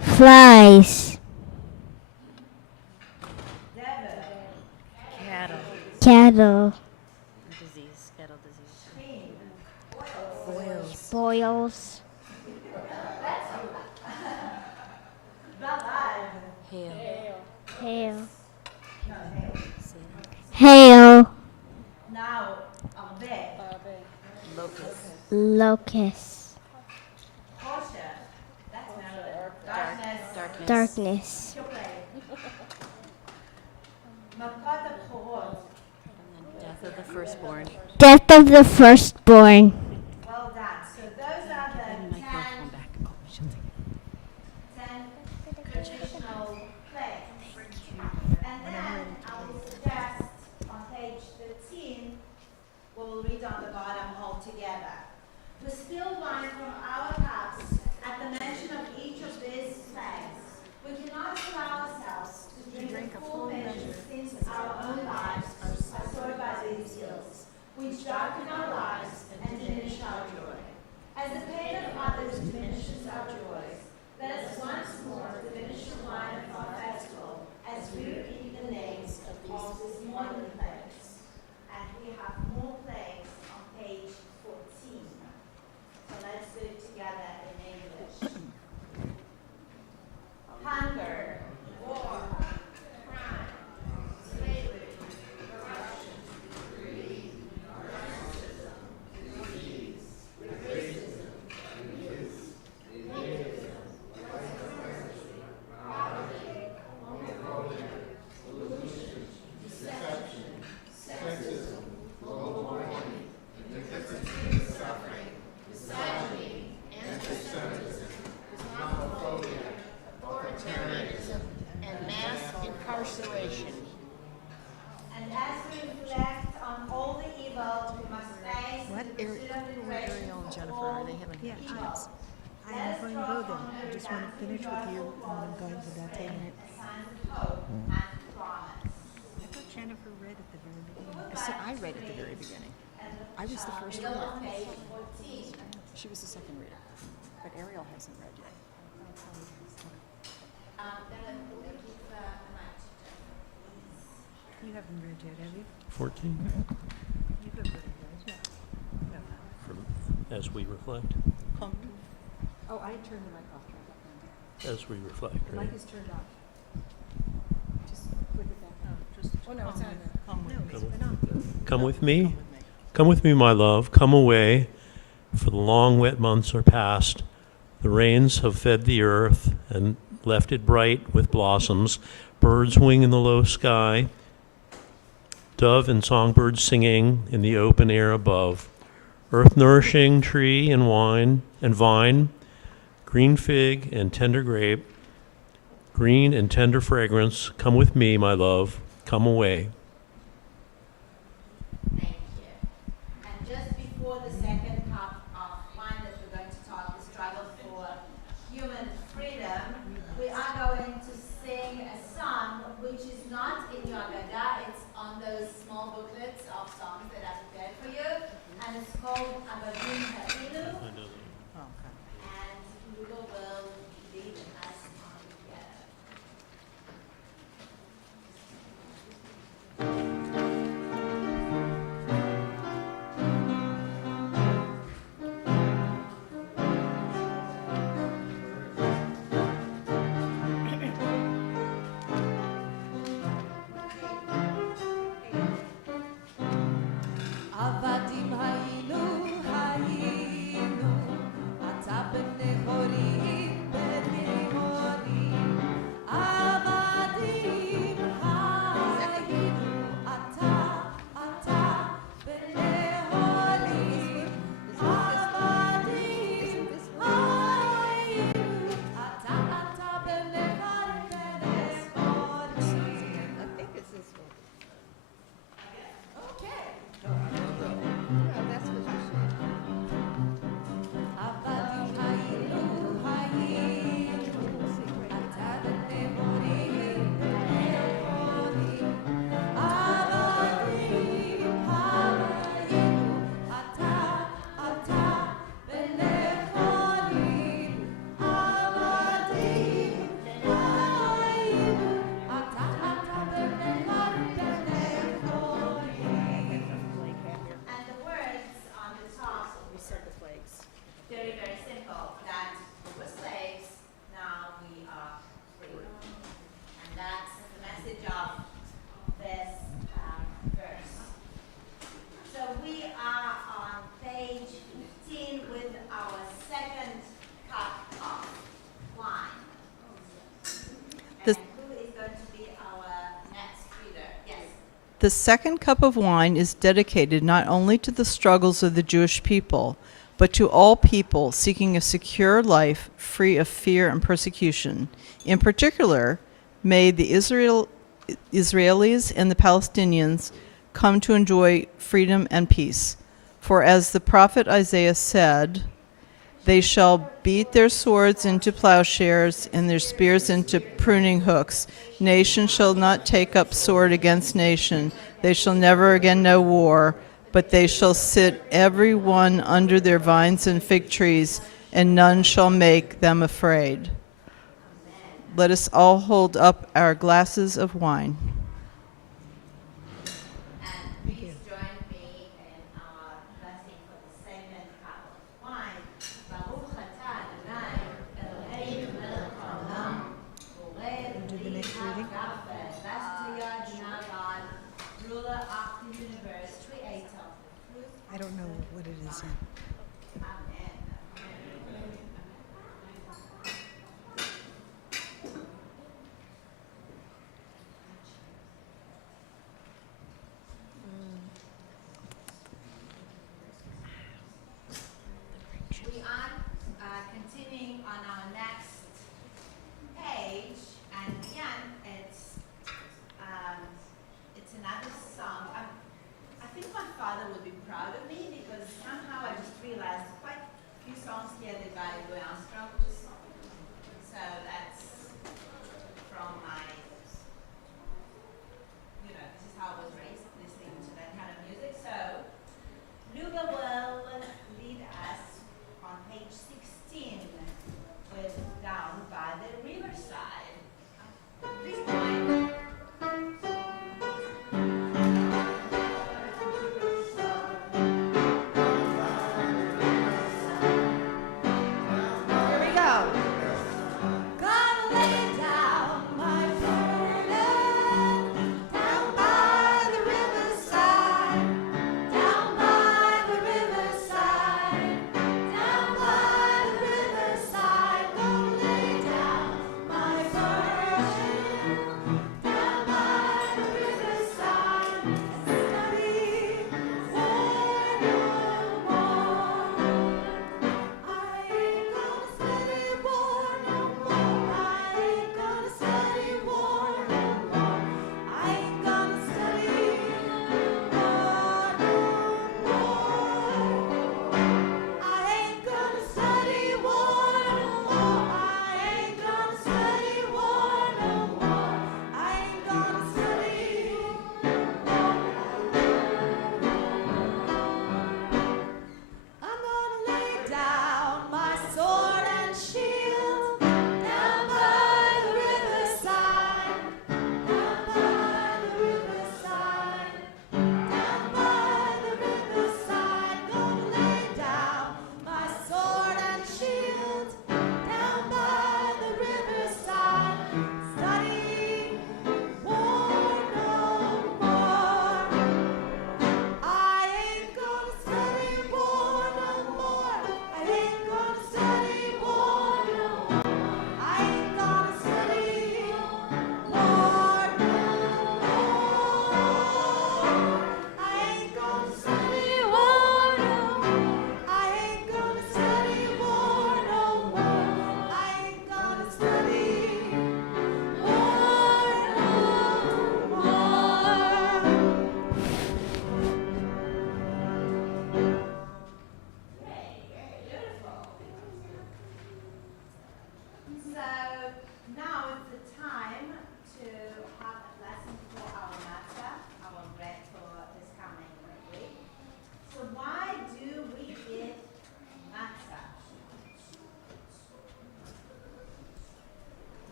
Flies, Cattle. cattle, Disease. Cattle disease. boils, Hail. hail, hail, now Arbe, Locust. locust, Hosher, that's Maryland, darkness, darkness, Makot Chorot, Death of the firstborn. death of the firstborn. well done. So those are the 10 traditional plays. And then I will suggest on page 13, we'll read on the bottom all together. The spilled wine from our cups at the mention of each of these plagues. We cannot allow ourselves to drink a full measure since our own lives are soiled by these ills, which darken our lives and diminish our joy. As the pain of others diminishes our joys, let us once more diminish the wine of our festival as we repeat the names of these modern plagues. And we have more plagues on page 14. So finish with you and I'm going to that statement. I thought Jennifer read at the very beginning. So I read at the very beginning. I was the first reader. She was the second reader. But Ariel hasn't read yet. You haven't read yet, have you? 14. You have read, right? No. As we reflect. Oh, I turned the mic off. As we reflect, The right? mic is turned off. Just put it back on. Oh, no, it's on. Come with me. Come with me, my love. Come away. For the long wet months are past. The rains have fed the earth and left it bright with blossoms. Birds wing in the low sky. Dove and songbird singing in the open air above. Earth nourishing tree and wine and vine. Green fig and tender grape. Green and tender fragrance. Come with me, my love. Come away. Thank you. And just before the second cup of wine that we're going to talk, the struggle for human freedom, we are going to sing a song which is not in your Agada, it's on those small booklets of songs that I prepared for you, and it's called Agadim Ha'inu, and Hugo will lead us on together. Avadim hayinu, hayinu, ata b'nei horim, b'nei horim. Avadim hayinu, ata b'nei horim. Avadim hayinu, ata b'nei horim. I think it's this one. Okay. Well, that's what you said. Avadim hayinu, hayinu, ata b'nei horim, b'nei horim. Avadim hayinu, ata b'nei horim. Avadim hayinu, ata b'nei horim. And the words on the top, We said the flags. very, very simple, that we were slaves, now we are free. And that's the message of this verse. So we are on page 15 with our second cup of wine. And who is going to be our next reader? Yes. The second cup of wine is dedicated not only to the struggles of the Jewish people, but to all people seeking a secure life free of fear and persecution. In particular, may the Israelis and the Palestinians come to enjoy freedom and peace. For as the prophet Isaiah said, they shall beat their swords into plowshares and their spears into pruning hooks. Nation shall not take up sword against nation. They shall never again know war, but they shall sit every one under their vines and fig trees, and none shall make them afraid. Let us all hold up our glasses of wine. And please join me in our blessing for the second cup of wine. Baruch atah Adonai, Eloheinu melech haolam, borei l'kli ha'gafen, v'ashtiyah Adonai God, ruler of the universe, creator of the fruit. I don't know what it is yet. Amen. We are continuing on our next page, and again, it's another song. I think my father would be proud of me because somehow I just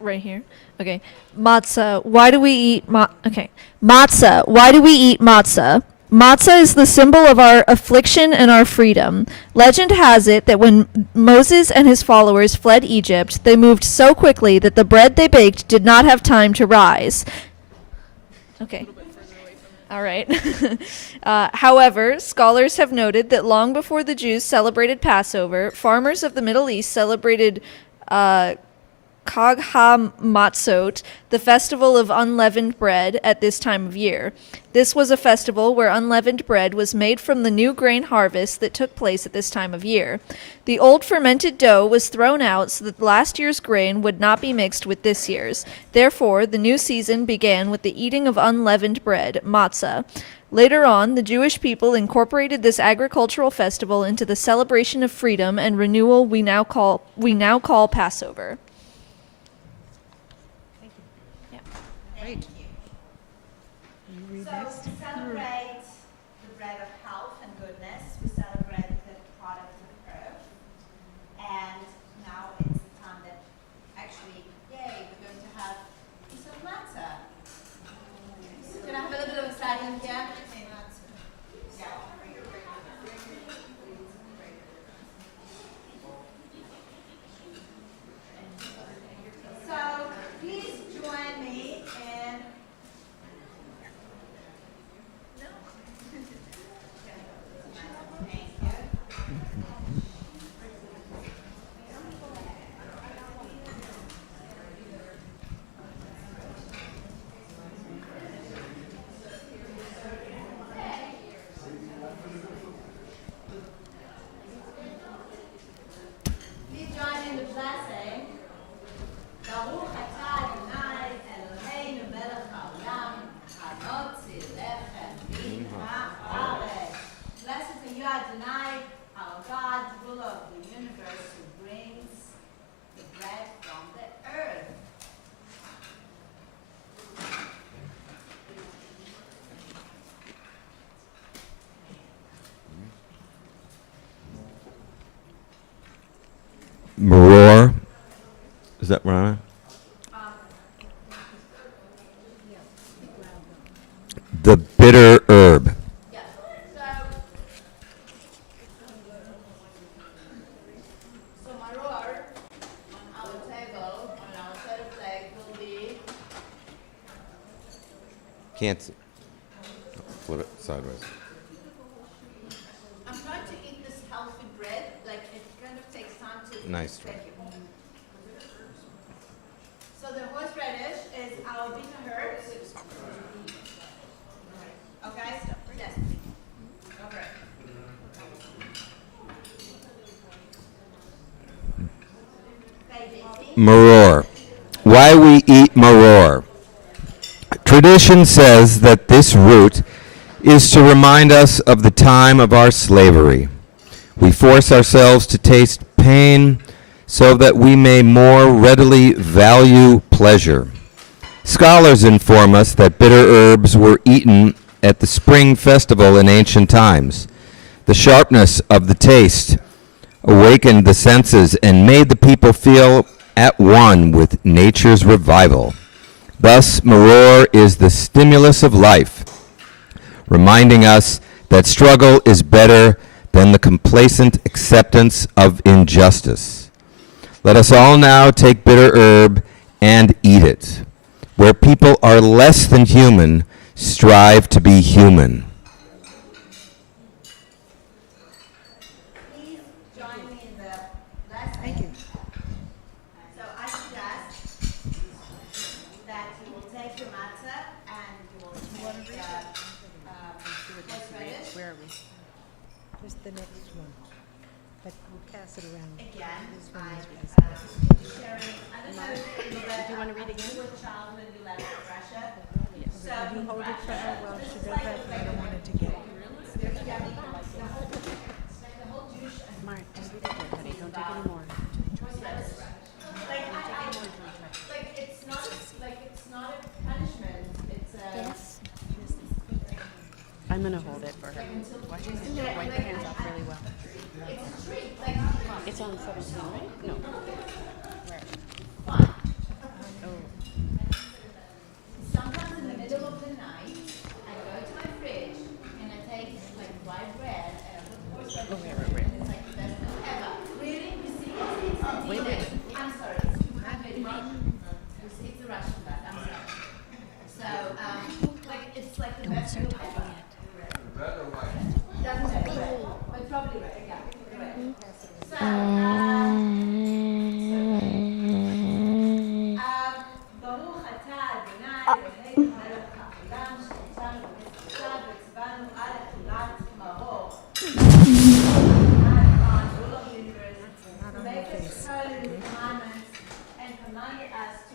right here. Okay. Matzah. Why do we eat matzah? Why do we eat matzah? Matzah is the symbol of our affliction and our freedom. Legend has it that when Moses and his followers fled Egypt, they moved so quickly that the bread they baked did not have time to rise. Okay. All right. However, scholars have noted that long before the Jews celebrated Passover, farmers of the Middle East celebrated Chag HaMatzot, the festival of unleavened bread, at this time of year. This was a festival where unleavened bread was made from the new grain harvest that took place at this time of year. The old fermented dough was thrown out so that last year's grain would not be mixed with this year's. Therefore, the new season began with the eating of unleavened bread, matzah. Later on, the Jewish people incorporated this agricultural festival into the celebration of freedom and renewal we now call Passover. Great. So we celebrate the bread of health and goodness. We celebrate the products of earth. And now it's the time that actually, yay, we're going to have a piece of matzah. Can I have a little bit of excitement here? Yeah. So please join me in please join in the blessing. Baruch atah Adonai Eloheinu melech haolam hanotzi lechem min haaretz. Blessed are you, Adonai, our God, ruler of the universe, who brings the bread from the earth. Maror. Is that right? The bitter herb. Yeah. So maror on our table, on our set of plate, will be Can't see. Flip it sideways. I'm trying to eat this healthy bread. Like it kind of takes time to. Nice try. Thank you. So the horseradish is our bitter herbs. Okay. Yes. Okay. Maror. Why we eat maror. Tradition says that this root is to remind us of the time of our slavery. We force ourselves to taste pain so that we may more readily value pleasure. Scholars inform us that bitter herbs were eaten at the spring festival in ancient times. The sharpness of the taste awakened the senses and made the people feel at one with nature's revival. Thus, maror is the stimulus of life, reminding us that struggle is better than the complacent acceptance of injustice. Let us all now take bitter herb and eat it. Where people are less than human, strive to be human. Please join me in the blessing. Thank you. So I suggest that you will take your matzah and you will take the horseradish. Where are we? Just the next one. But we'll pass it around. Again, This one I'm is sharing. I don't know if you want to read again? You were a child when you left Russia. So you hold it for her while she does that. I don't want it to get. Mark, just leave it there, honey. Don't take any more. Like it's not a punishment. It's a. I'm gonna hold it for her. Watch your hands. Wipe your hands off really well. It's a treat. Like It's on 17, right? No. Where?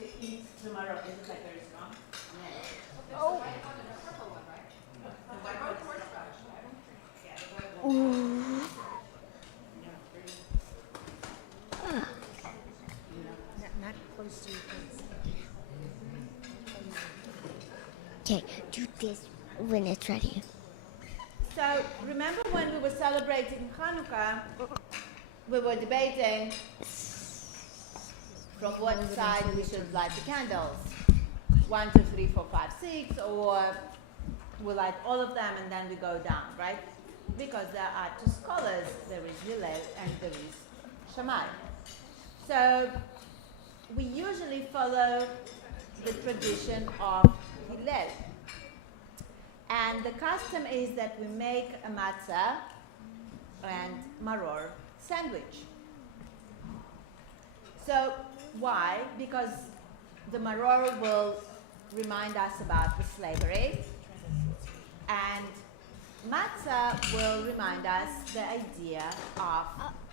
to eat the maror. Is it like very strong? Oh. Ooh. Not close to your face. Okay, do this when it's ready. So remember when we were celebrating Hanukkah, we were debating from what side we should light the candles. 1, 2, 3, 4, 5, 6, or we light all of them and then we go down, right? Because there are two scholars, there is Hillel and there is Shammai. So we usually follow the tradition of Hillel. And the custom is that we make a matzah and maror sandwich. So why? Because the maror will remind us about the slavery, and matzah will remind us the idea of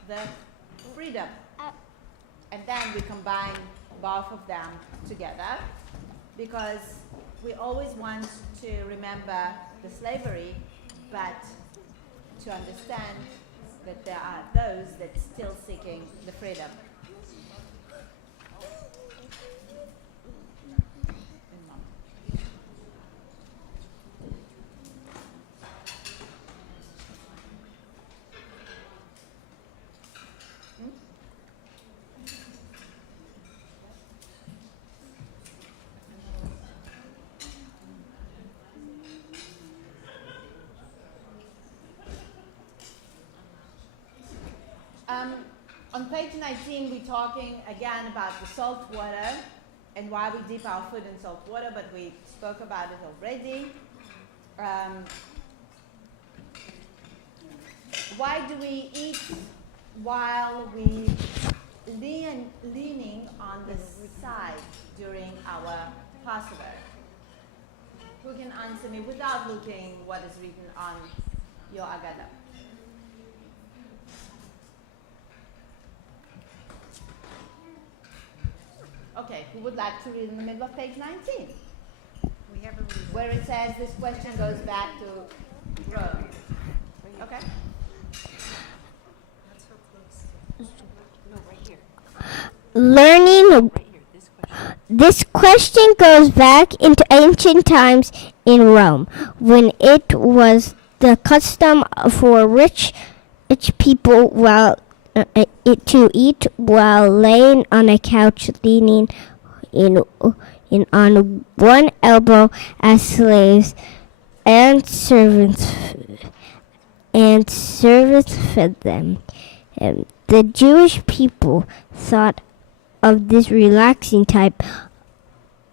the freedom. And then we combine both of them together because we always want to remember the slavery, but to understand that there are those that are still seeking the freedom. On page 19, we're talking again about the salt water and why we dip our food in salt water, but we spoke about it already. Why do we eat while we leaning on the side during our Passover? Who can answer me without looking what is written on your Agada? Okay, who would like to read in the middle of page 19? We have a reason. Where it says this question goes back to Rome. Okay? Not so close. No, right here. Learning. This question goes back into ancient times in Rome, when it was the custom for rich people to eat while laying on a couch, leaning in on one elbow, as slaves and servants fed them. The Jewish people thought of this relaxing type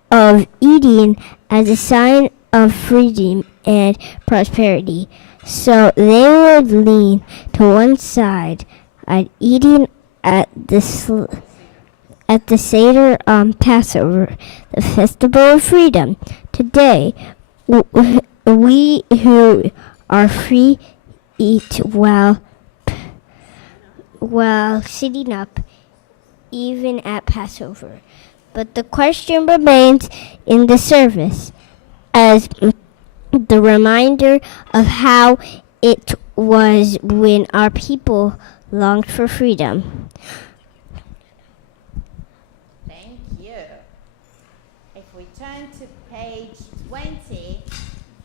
of eating as a sign of freedom and prosperity. So they would lean to one side at eating at the Seder Passover, the festival of freedom. Today, we who are free eat while sitting up, even at Passover. But the question remains in the service as the reminder of how it was when our people longed for freedom. Thank you. If we turn to page 20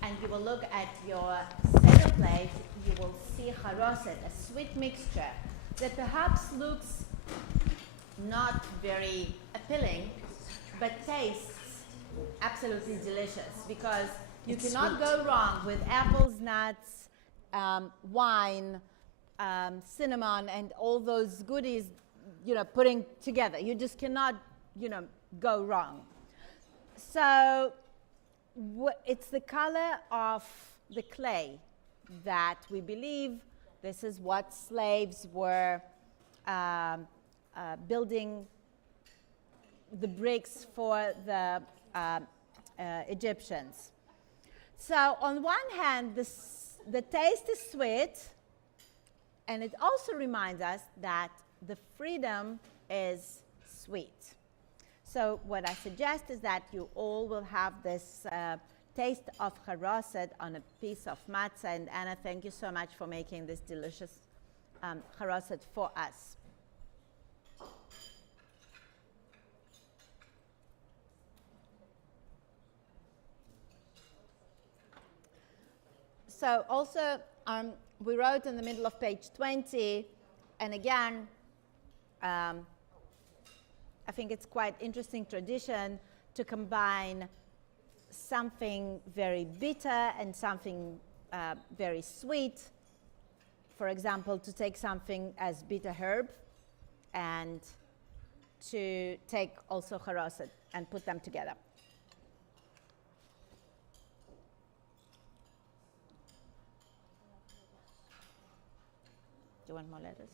and you will look at your Seder plate, you will see charoset, a sweet mixture that perhaps looks not very appealing, but tastes absolutely delicious, because you cannot go wrong with apples, nuts, wine, cinnamon, and all those goodies, putting together. You just cannot, go wrong. So it's the color of the clay that we believe this is what slaves were building the bricks for the Egyptians. So on one hand, the taste is sweet, and it also reminds us that the freedom is sweet. So what I suggest is that you all will have this taste of charoset on a piece of matzah. And Anna, thank you so much for making this delicious charoset for us. So also, we wrote in the middle of page 20, and again, I think it's quite interesting tradition to combine something very bitter and something very sweet. For example, to take something as bitter herb and to take also charoset and put them together. Do you want more letters?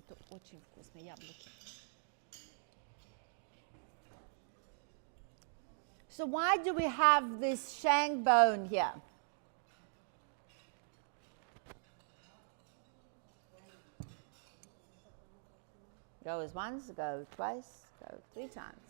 Это очень вкусно, яблоки. So why do we have this shank bone here? Goes once, go twice, go 3 times.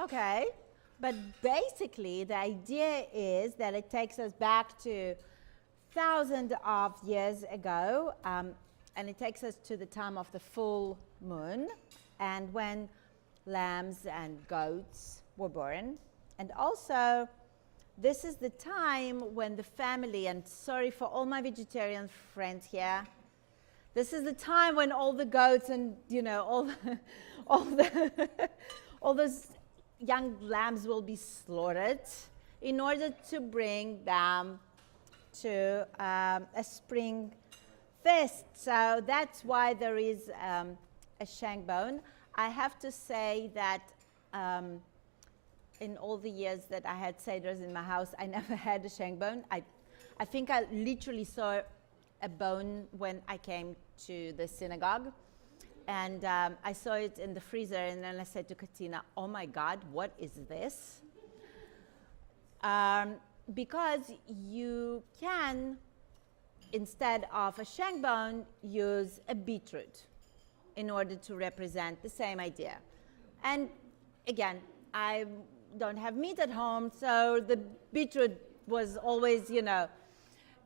Okay, but basically the idea is that it takes us back to thousands of years ago, and it takes us to the time of the full moon, and when lambs and goats were born. And also, this is the time when the family, and sorry for all my vegetarian friends here, this is the time when all the goats and, you know, all those young lambs will be slaughtered in order to bring them to a spring feast. So that's why there is a shank bone. I have to say that in all the years that I had seders in my house, I never had a shank bone. I think I literally saw a bone when I came to the synagogue. And I saw it in the freezer, and then I said to Katina, oh my God, what is this? Because you can, instead of a shank bone, use a beetroot in order to represent the same idea. And again, I don't have meat at home, so the beetroot was always, you know,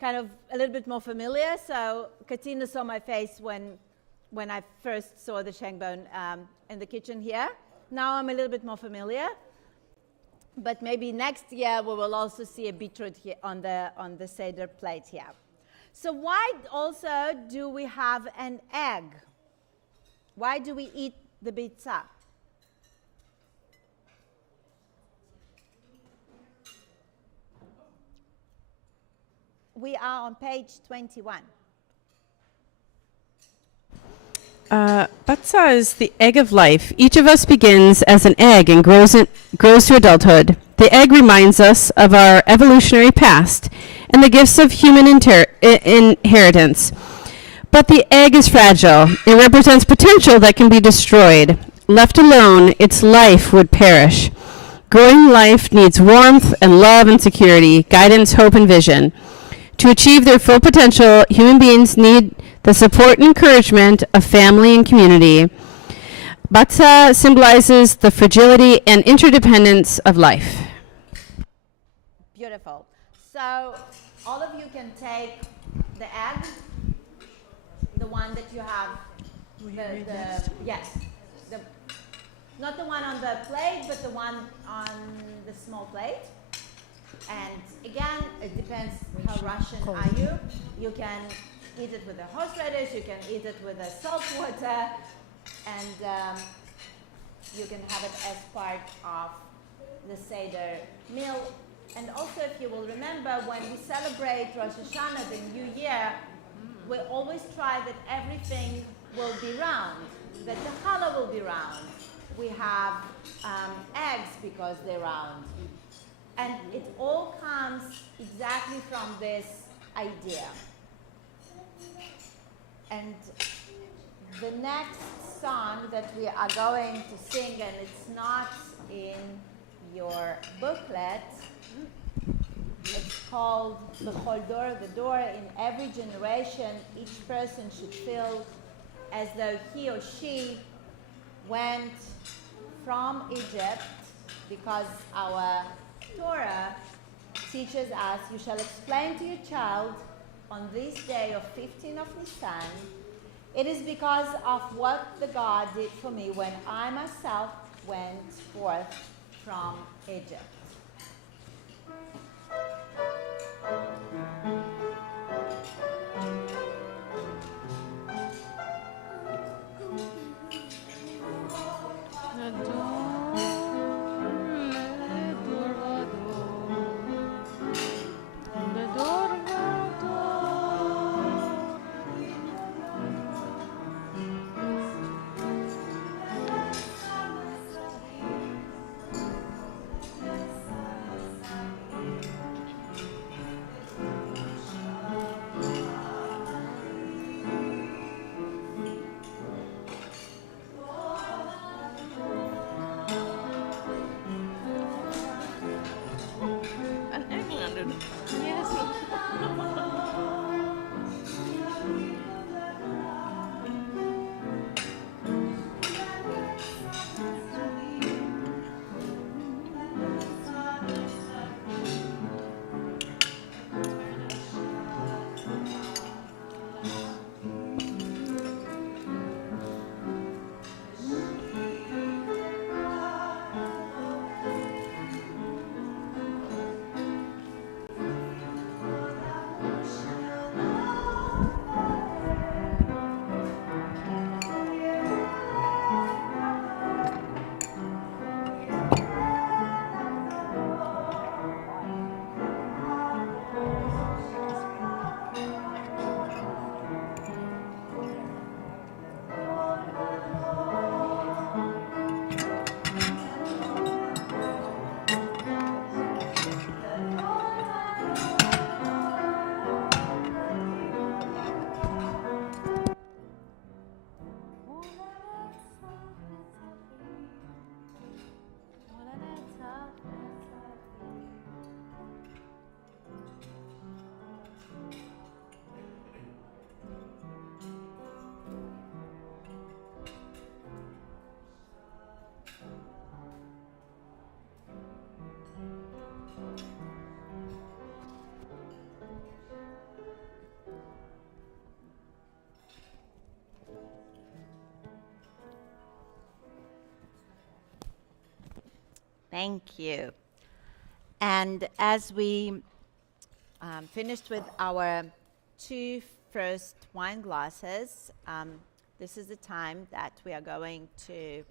kind of a little bit more familiar. So Katina saw my face when I first saw the shank bone in the kitchen here. Now I'm a little bit more familiar. But maybe next year we will also see a beetroot here on the Seder plate here. So why also do we have an egg? Why do we eat the bitzah? We are on page 21. Matzah is the egg of life. Each of us begins as an egg and grows to adulthood. The egg reminds us of our evolutionary past and the gifts of human inheritance. But the egg is fragile. It represents potential that can be destroyed. Left alone, its life would perish. Growing life needs warmth and love and security, guidance, hope, and vision. To achieve their full potential, human beings need the support and encouragement of family and community. Matzah symbolizes the fragility and interdependence of life. Beautiful. So all of you can take the egg, the one that you have, not the one on the plate, but the one on the small plate. And again, it depends how Russian are you. You can eat it with a horseradish, you can eat it with a salt water. and you can have it as part of the Seder meal. And also, if you will remember, when we celebrate Rosh Hashanah, the New Year, we always try that everything will be round, that the challah will be round. We have eggs because they're round. And it all comes exactly from this idea. And the next song that we are going to sing, and it's not in your booklet, it's called B'chol Dor V'Dor. In every generation, each person should feel as though he or she went from Egypt, because our Torah teaches us, you shall explain to your child on this day of 15 of Nisan, it is because of what the God did for me when I myself went forth from Egypt. Thank you. And as we finished with our two first wine glasses, this is the time that we are going to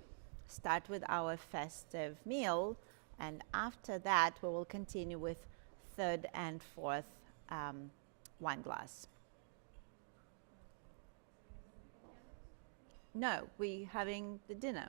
start with our festive meal. And after that, we will continue with third and fourth wine glass. No, we're having the dinner.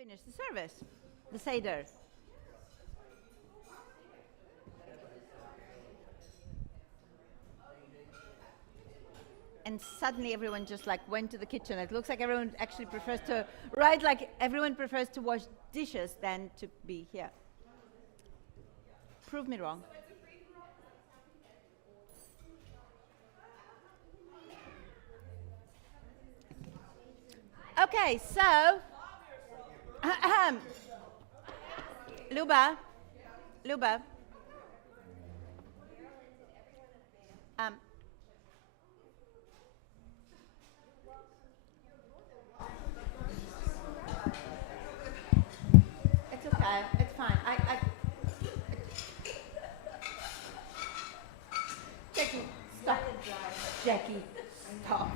finish the service, the Seder. And suddenly everyone just like went to the kitchen. It looks like everyone actually prefers to, right? Like everyone prefers to wash dishes than to be here. Prove me wrong. Okay, so Luba, um, it's okay, it's fine. Jackie, stop. Jackie, stop.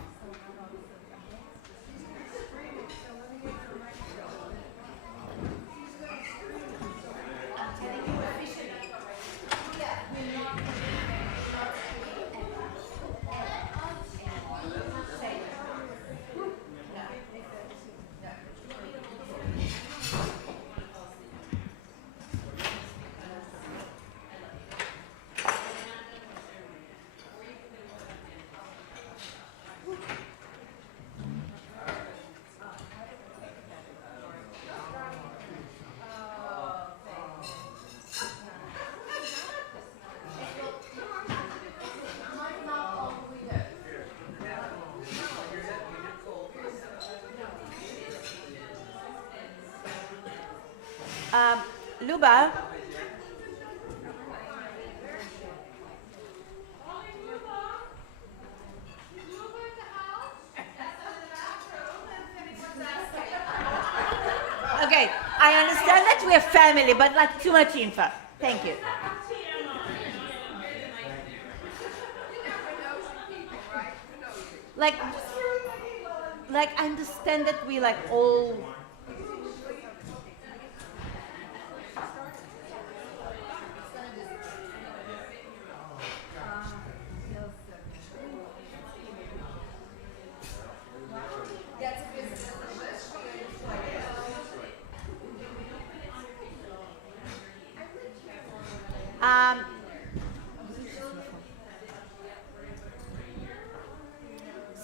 Luba. Okay, I understand that we're family, but like too much info. Thank you. Like I understand that we like all.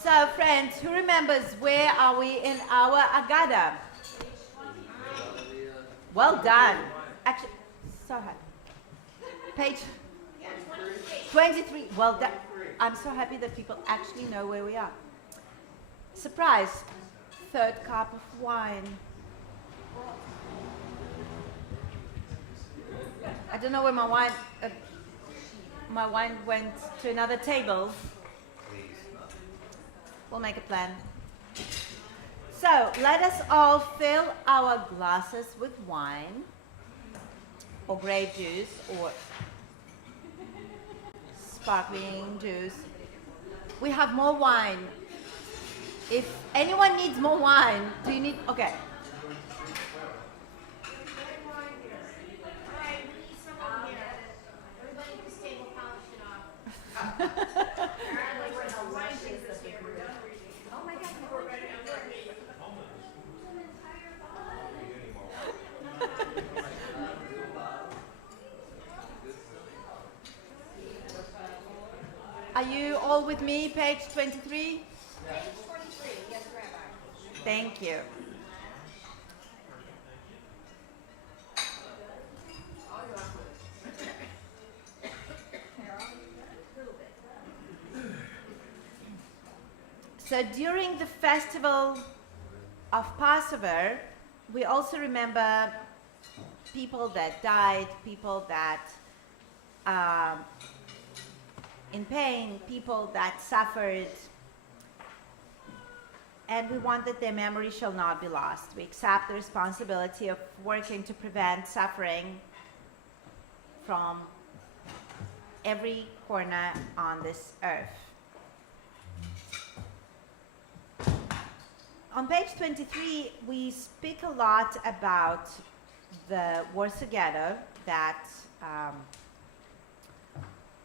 So friends, who remembers where are we in our Agada? Well done. Actually, so happy. Page 23. Well done. I'm so happy that people actually know where we are. Surprise. Third cup of wine. I don't know where my wine went to another table. We'll make a plan. So let us all fill our glasses with wine or grape juice or sparkling juice. We have more wine. If anyone needs more wine, do you need? Okay. Are you all with me? Page 23? Page 23, yes, Rabbi. Thank you. So during the festival of Passover, we also remember people that died, people that in pain, people that suffered, and we want that their memory shall not be lost. We accept the responsibility of working to prevent suffering from every corner on this earth. On page 23, we speak a lot about the Warsaw Ghetto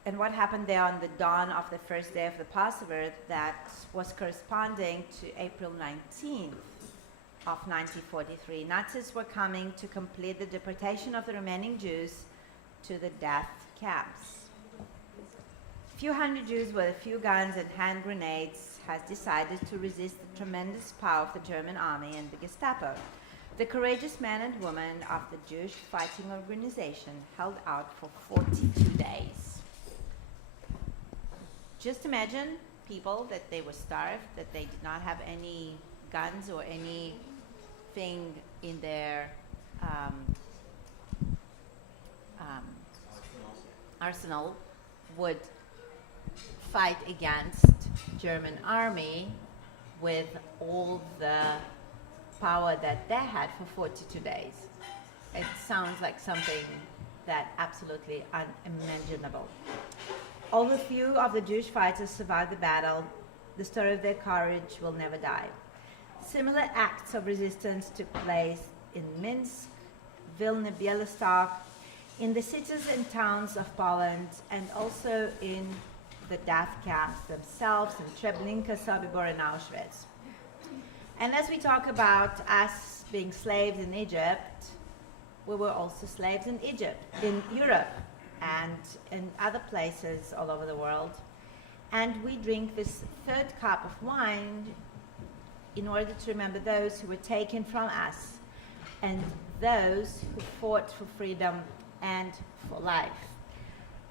and what happened there on the dawn of the first day of the Passover that was corresponding to April 19th. of 1943, Nazis were coming to complete the deportation of the remaining Jews to the death camps. A few hundred Jews with a few guns and hand grenades has decided to resist the tremendous power of the German army and the Gestapo. The courageous men and women of the Jewish Fighting Organization held out for 42 days. Just imagine people that they were starved, that they did not have any guns or anything in their arsenal, would fight against German army with all the power that they had for 42 days. It sounds like something that absolutely unimaginable. Although few of the Jewish fighters survived the battle, the story of their courage will never die. Similar acts of resistance took place in Minsk, Vilna, Białystok, in the cities and towns of Poland, and also in the death camps themselves in Treblinka, Sobibor, and Auschwitz. And as we talk about us being slaves in Egypt, we were also slaves in Egypt, in Europe, and in other places all over the world. And we drink this third cup of wine in order to remember those who were taken from us and those who fought for freedom and for life.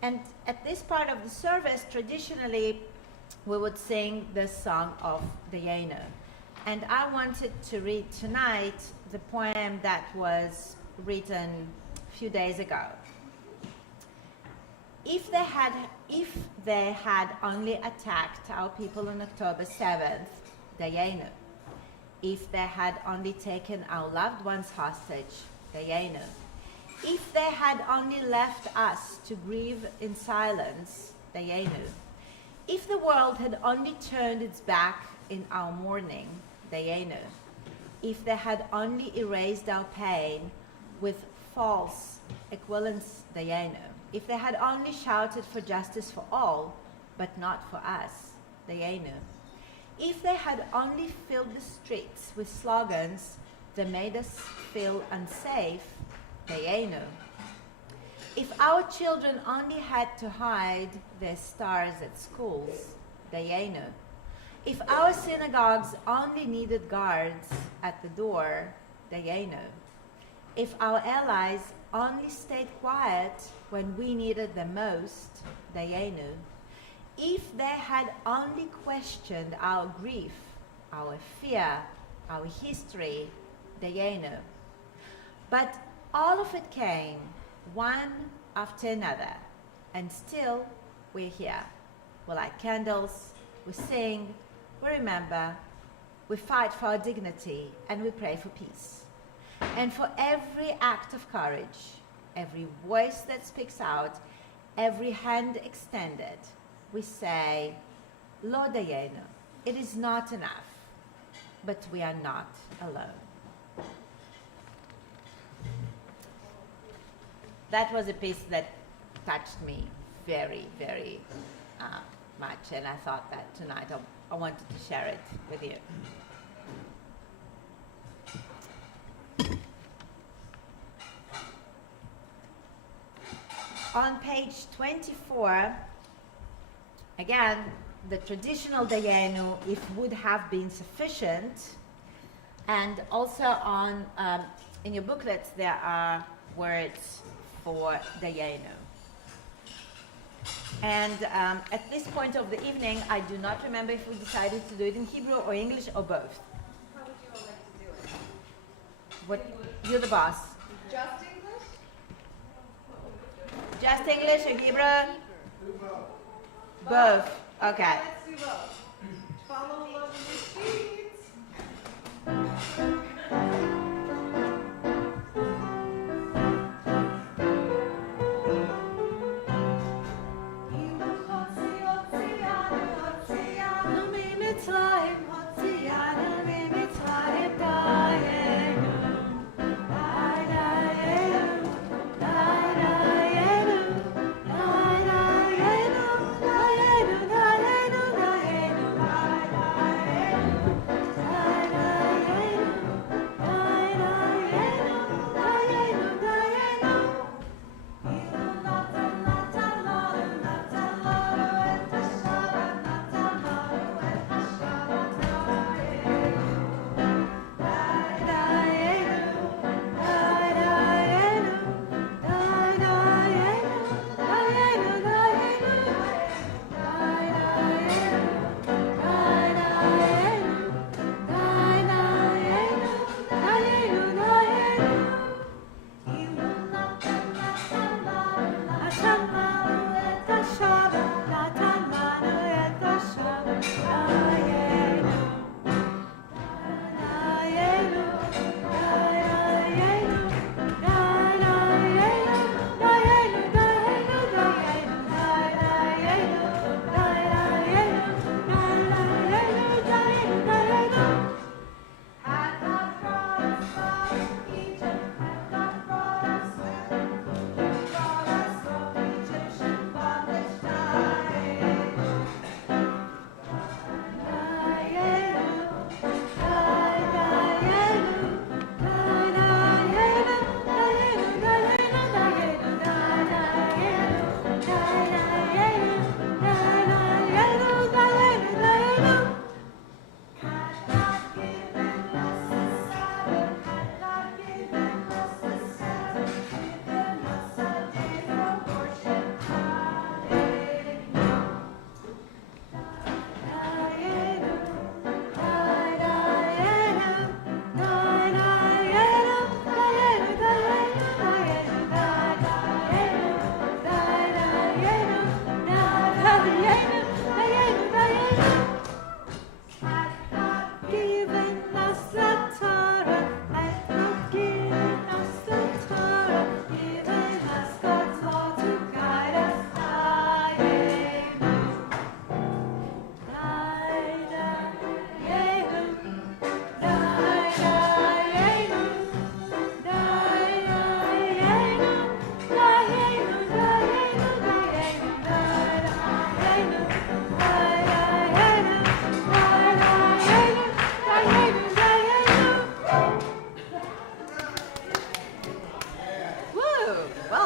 And at this part of the service, traditionally, we would sing the song of Dayenu. And I wanted to read tonight the poem that was written a few days ago. If they had only attacked our people on October 7th, Dayenu. If they had only taken our loved ones hostage, Dayenu. If they had only left us to grieve in silence, Dayenu. If the world had only turned its back in our mourning, Dayenu. If they had only erased our pain with false equivalence, Dayenu. If they had only shouted for justice for all, but not for us, Dayenu. If they had only filled the streets with slogans that made us feel unsafe, Dayenu. If our children only had to hide their stars at schools, Dayenu. If our synagogues only needed guards at the door, Dayenu. If our allies only stayed quiet when we needed them most, Dayenu. If they had only questioned our grief, our fear, our history, Dayenu. But all of it came, one after another, and still we're here. We light candles, we sing, we remember, we fight for our dignity, and we pray for peace. And for every act of courage, every voice that speaks out, every hand extended, we say, Lo Dayenu, it is not enough, but we are not alone. That was a piece that touched me very, very much, and I thought that tonight I wanted to share it with you. On page 24, again, the traditional Dayenu, if would have been sufficient, and also on in your booklets there are words for Dayenu. And at this point of the evening, I do not remember if we decided to do it in Hebrew or English or both. How would you all like to do it? What, you're the boss. Just English? Just English or Hebrew? Both. Okay. Let's do both. Follow along with your sheets.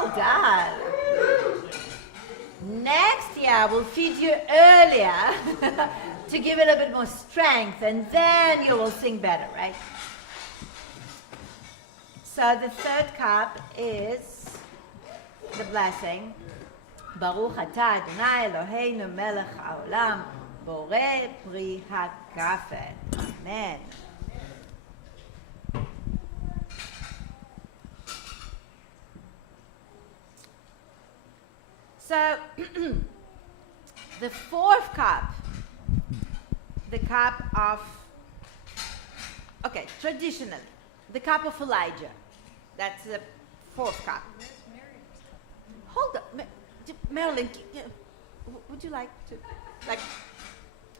Well done. Next year, we'll feed you earlier to give it a bit more strength, and then you will sing better, right? So the third cup is the blessing. Baruch atah Adonai Eloheinu melech haolam borei pri hagafen. Amen. So the fourth cup, the cup of, okay, traditionally, the cup of Elijah. That's the fourth cup. Hold on, Marilyn, would you like to,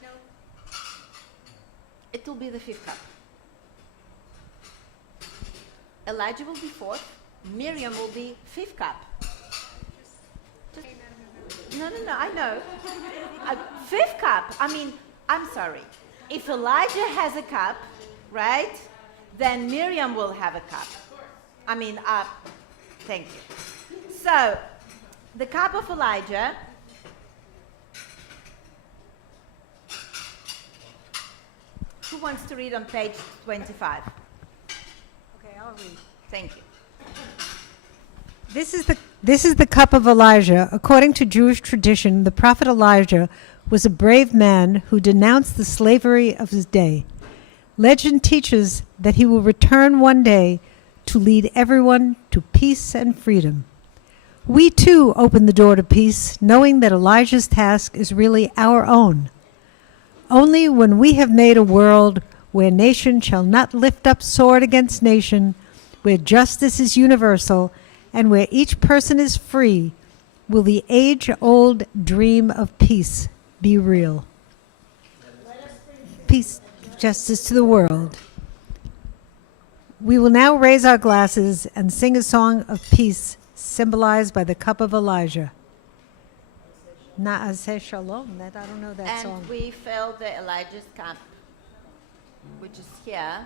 no. It will be the fifth cup. Elijah will be fourth, Miriam will be fifth cup. No, I know. Fifth cup, I mean, I'm sorry. If Elijah has a cup, right, then Miriam will have a cup. I mean, thank you. So, the cup of Elijah. Who wants to read on page 25? Okay, I'll read. Thank you. This is the cup of Elijah. According to Jewish tradition, the prophet Elijah was a brave man who denounced the slavery of his day. Legend teaches that he will return one day to lead everyone to peace and freedom. We too open the door to peace, knowing that Elijah's task is really our own. Only when we have made a world where nation shall not lift up sword against nation, where justice is universal, and where each person is free, will the age-old dream of peace be real. Peace, justice to the world. We will now raise our glasses and sing a song of peace symbolized by the cup of Elijah. Na'aseh Shalom. I don't know that song. And we fill the Elijah's cup, which is here.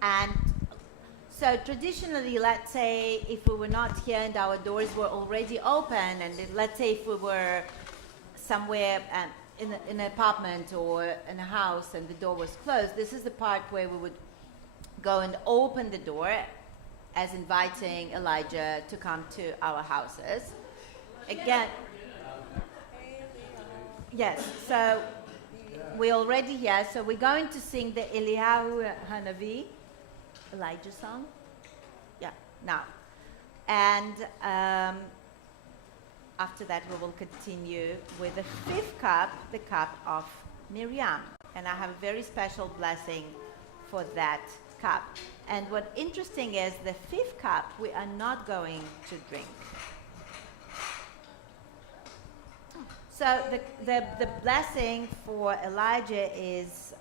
And so traditionally, let's say if we were not here and our doors were already open, and let's say if we were somewhere in an apartment or in a house and the door was closed, this is the part where we would go and open the door as inviting Elijah to come to our houses. Again, yes, so we're already here, so we're going to sing the Eliyahu Hanavi, Elijah song. Yeah, now. And after that we will continue with the fifth cup, the cup of Miriam. And I have a very special blessing for that cup. And what interesting is the fifth cup we are not going to drink. So the blessing for Elijah is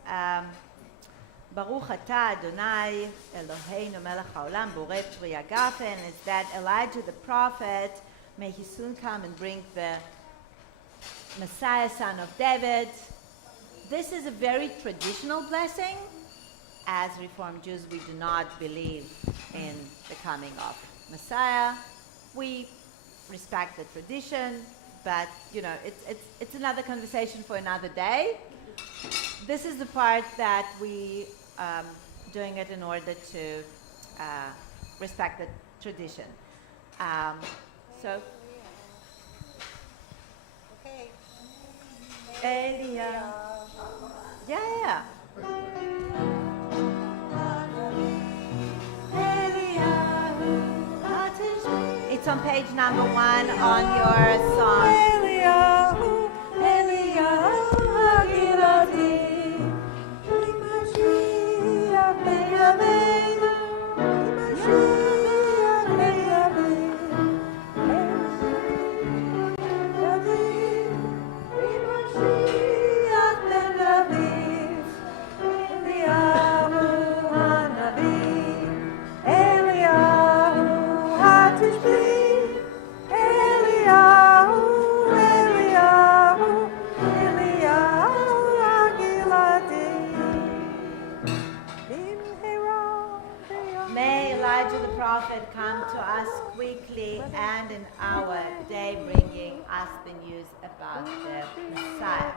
Baruch atah Adonai Eloheinu melech haolam borei pri hagafen, is that Elijah the prophet, may he soon come and bring the Messiah, son of David. This is a very traditional blessing. As Reformed Jews, we do not believe in the coming of Messiah. We respect the tradition, but you know, it's another conversation for another day. This is the part that we doing it in order to respect the tradition. So, okay. Elia. Yeah. It's on page number 1 on your song. Elijah the prophet, come to us quickly and in our day, bringing us the news about the Messiah.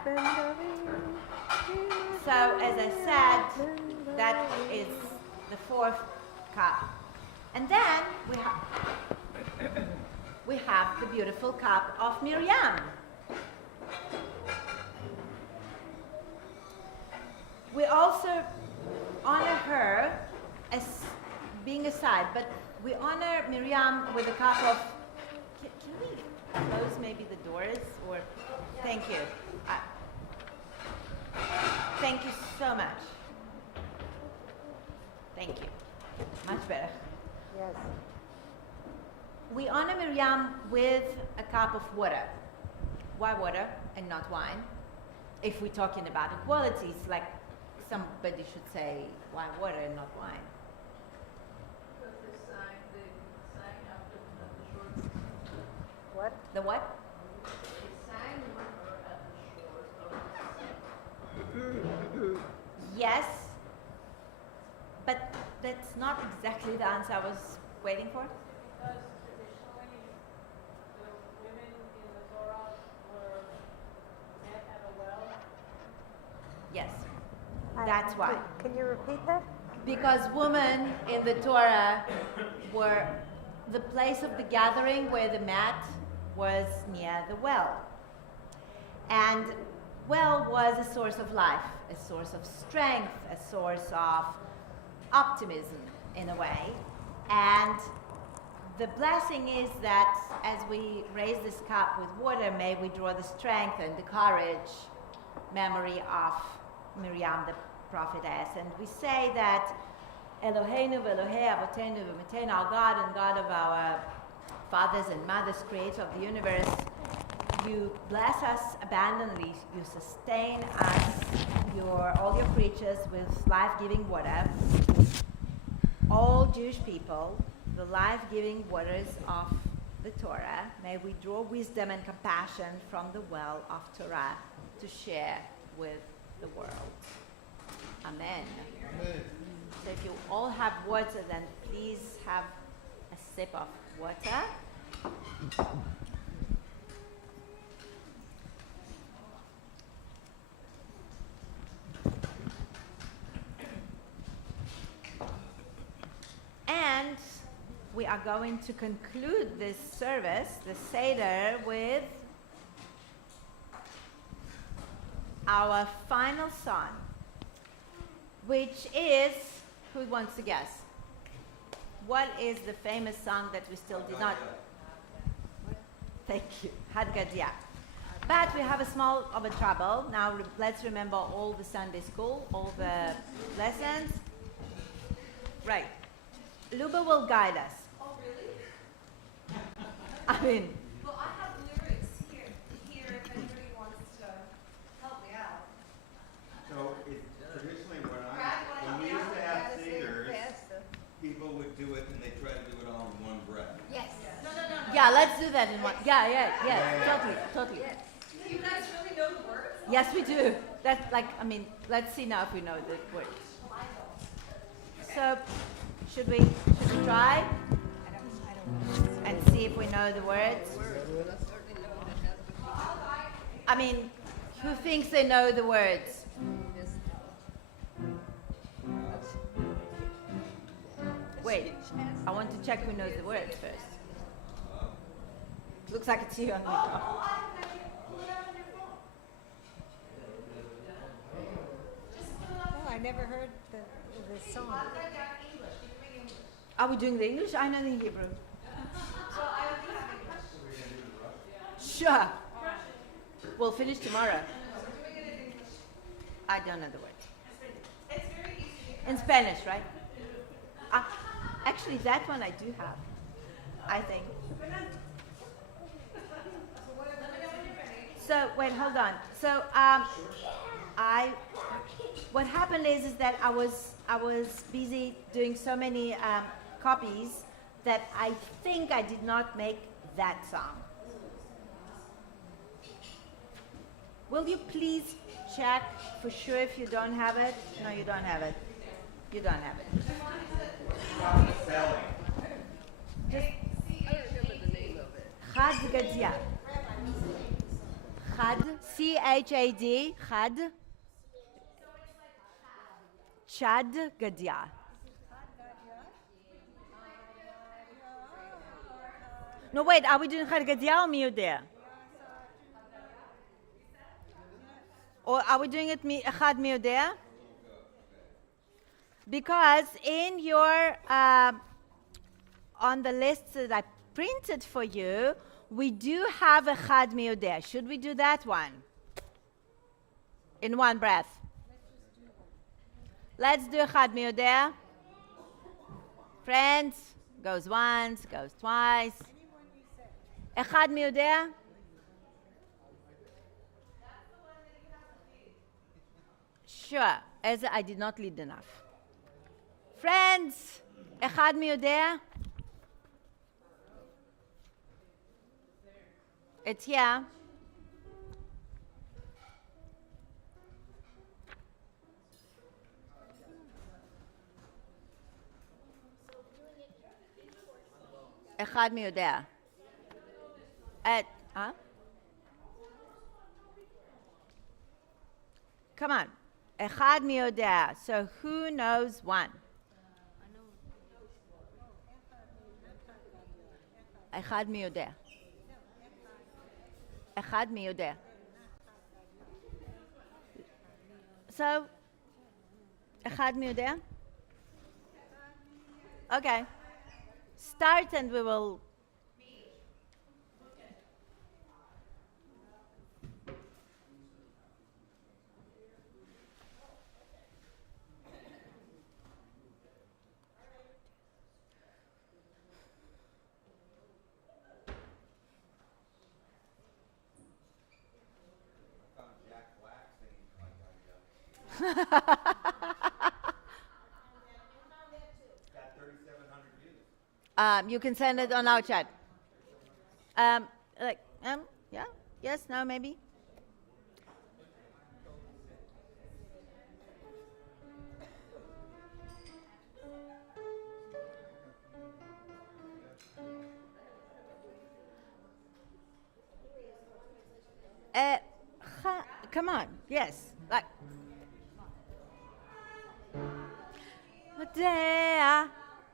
So, as I said, that is the fourth cup. And then we have the beautiful cup of Miriam. We also honor her as being a side, but we honor Miriam with a cup of. Can we close maybe the doors? Or thank you. Thank you so much. Thank you. Much better. Yes. We honor Miriam with a cup of water. Why water and not wine? If we're talking about equalities, like somebody should say, why water and not wine? What? The what? Yes, but that's not exactly the answer I was waiting for. Because traditionally, the women in the Torah were met at a well. Yes, that's why. Can you repeat that? Because women in the Torah were the place of the gathering where the mat was near the well. And well was a source of life, a source of strength, a source of optimism in a way. And the blessing is that as we raise this cup with water, may we draw the strength and the courage, memory of Miriam the prophetess. And we say that Eloheinu v'Elohei Avotenu v'Mitenu, our God and God of our fathers and mothers, creator of the universe, you bless us abundantly, you sustain us, all your creatures with life-giving water. All Jewish people, the life-giving waters of the Torah, may we draw wisdom and compassion from the well of Torah to share with the world. Amen. Amen. So if you all have water, then please have a sip of water. And we are going to conclude this service, the Seder, with our final song, which is, who wants to guess? What is the famous song that we still did not? Thank you, Hadgadia. But we have a small of a trouble. Now let's remember all the Sunday school, all the lessons. Right. Luba will guide us. Oh, really? I mean, Well, I have lyrics here if anybody wants to help me out. So traditionally Brad, wanna when we help used me to out? have Seder's, people would do it and they try to do it all in one breath. Yes. No. yeah, let's do that in one. Yeah, totally. You guys really know the words? Yes, we do. That's like, I mean, let's see now if we know the words. So, should we try and see if we know the words? I mean, who thinks they know the words? Wait, I want to check who knows the words first. Looks like it's you on the phone. Oh, I never heard the song. Are we doing the English? I know the Hebrew. Sure. We'll finish tomorrow. I don't know the words. In Spanish, right? Actually, that one I do have, I think. So, wait, hold on. So, what happened is that I was busy doing so many copies that I think I did not make that song. Will you please check for sure if you don't have it? No, you don't have it. You don't have it. Selling. Gadia. Chad, C-H-A-D, Chad. Chad Gadia. No, wait, are we doing Chad Gadia or Miudea? Or are we doing it Chad Miudea? Because in your, on the list that I printed for you, we do have a Chad Miudea. Should we do that one? In one breath. Let's do Chad Miudea. Friends, goes once, goes twice. Echad Miudea. Sure, as I did not lead enough. Friends, Echad Miudea. It's here. אחד מי יודע. Come on. אחד מי יודע. So who knows one? אחד מי יודע. אחד מי יודע. So, אחד מי יודע? Okay. Start and we will... You can send it on our chat. Yeah, yes, no, maybe. Come on, yes, like. יודע,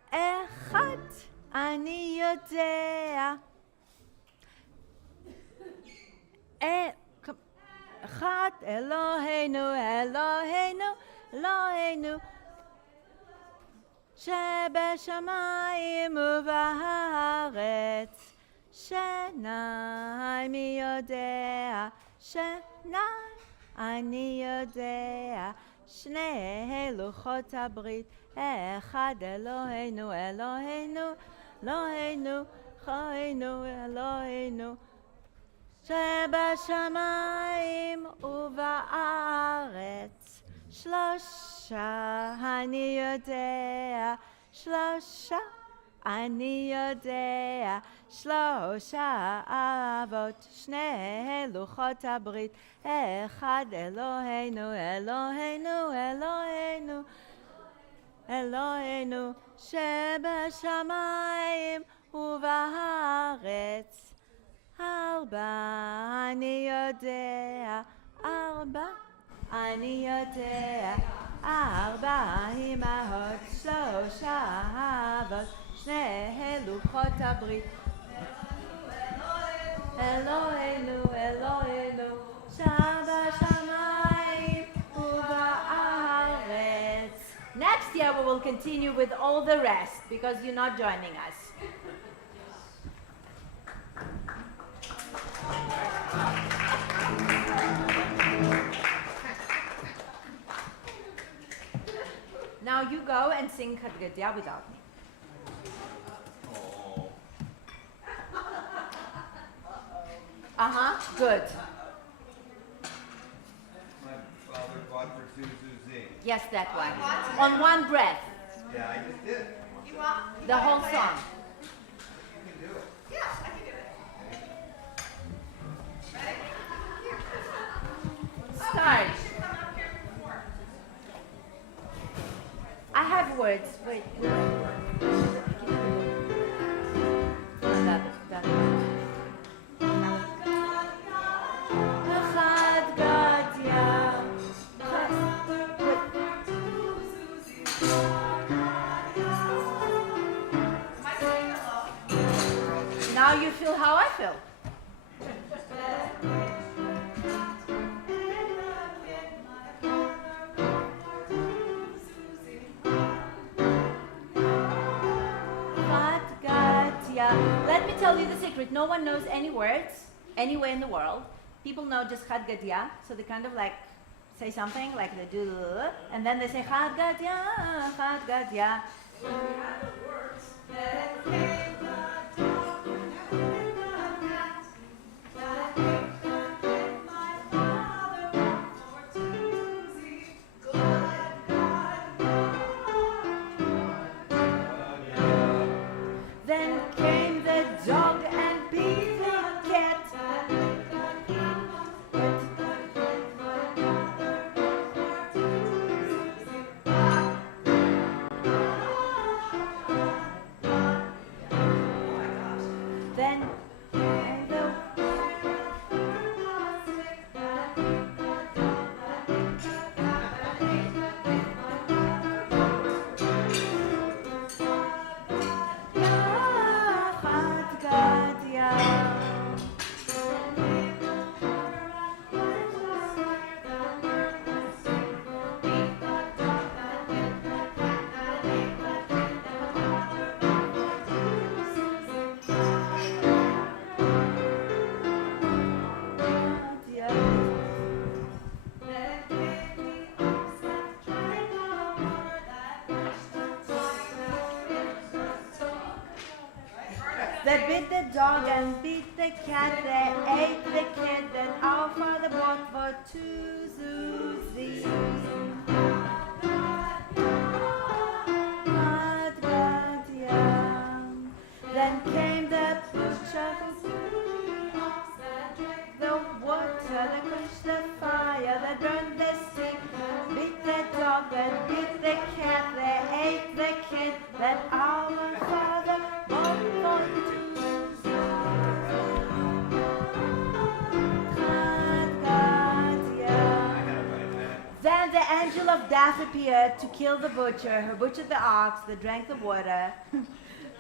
אחד אני יודע. אחד אלוהינו, אלוהינו, אלוהינו, שבשמיים ובארץ, שניים מי יודע, שניים אני יודע, שני לוחות הברית, אחד אלוהינו, אלוהינו, אלוהינו, אלוהינו, אלוהינו, שבשמיים ובארץ, שלושה אני יודע, שלושה אני יודע, שלושה אבות, שני לוחות הברית, אחד אלוהינו, אלוהינו, אלוהינו, אלוהינו, שבשמיים ובארץ, ארבע אני יודע, ארבע אני יודע, ארבע אמהות, שלושה אבות, שני לוחות הברית, אלוהינו, אלוהינו, שבשמיים ובארץ. Next year we will continue with all the rest because you're not joining us. Now you go and sing Kadgadia without me. Good. My father fought for Susie. Yes, that one. On one breath. Yeah, I just did. You want? The whole song. You can do it. Yeah, I can do it. Ready? Start. You should come up here before. I have words. Wait. That one. Now you feel how I feel. Let me tell you the secret. No one knows any words anywhere in the world. People know just Chad Gadya, so they kind of like say something, like they do, and then they say Chad Gadya, Chad Gadya. Then came the dog and beat the cat. Then came the They bit the dog and beat the cat. They ate the kid that our father bought for 2 zuzis. Then came the butcher who the water that quenched the fire, that burned the stick, beat the dog, that beat the cat, they ate the kid that our father bought for 2 Then the angel of death appeared to kill the butcher, who butchered the ox, that drank the water,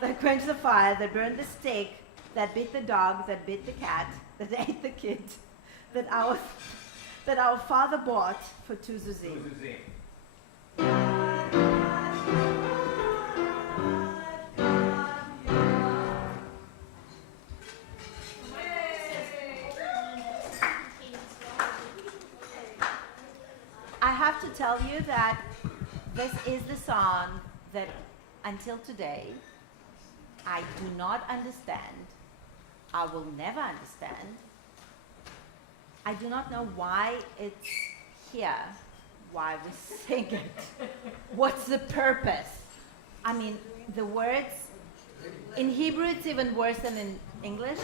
that quenched the fire, that burned the stick, that bit the dog, that bit the cat, that ate the kid, that our father bought for 2 zuzim. I have to tell you that this is the song that until today I do not understand. I will never understand. I do not know why it's here, why we sing it. What's the purpose? I mean, the words, in Hebrew it's even worse than in English,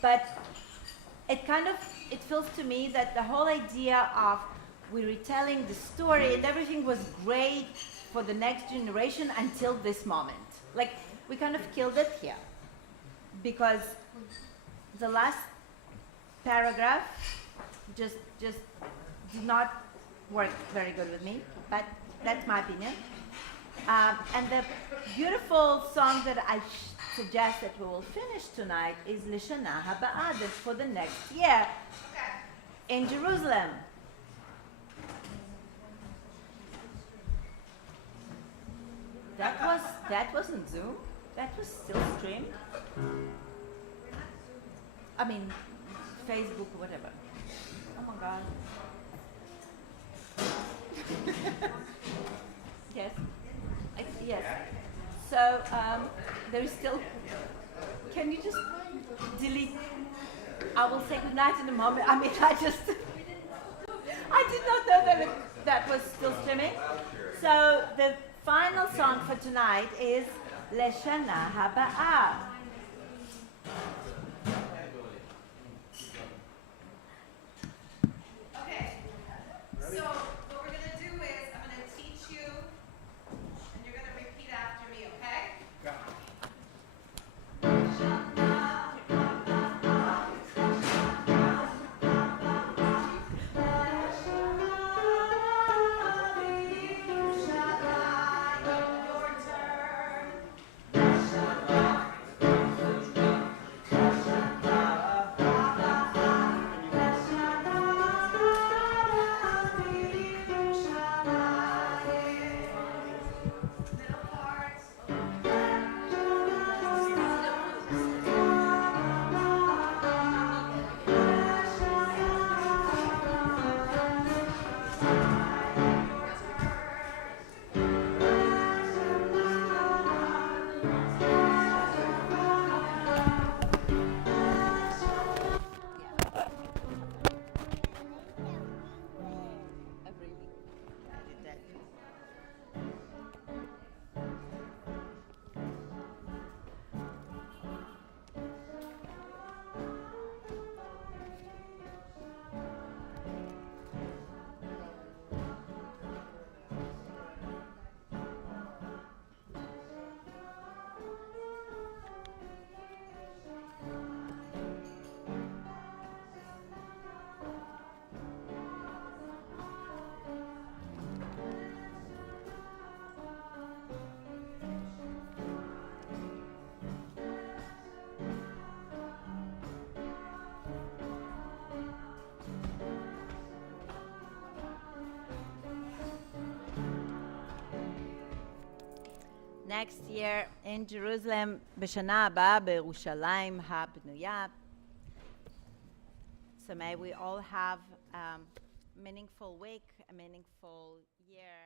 but it feels to me that the whole idea of we're retelling the story and everything was great for the next generation until this moment. Like, we kind of killed it here. Because the last paragraph just did not work very good with me, but that's my opinion. And the beautiful song that I suggest that we will finish tonight is Lishana Haba'ah, that's for the next year in Jerusalem. That wasn't Zoom. That was still streamed. I mean, Facebook or whatever. Oh my God. Yes. Yes. So there is still. Can you just delete? I will say goodnight in a moment. I mean, I did not know that was still streaming. So the final song for tonight is Leshana Haba'ah. Okay, so what we're going to do is I'm going to teach you, and you're going to repeat after me, okay? Your turn. next year in Jerusalem, בשנה הבאה בירושלים הבנויה. So may we all have a meaningful week, a meaningful year.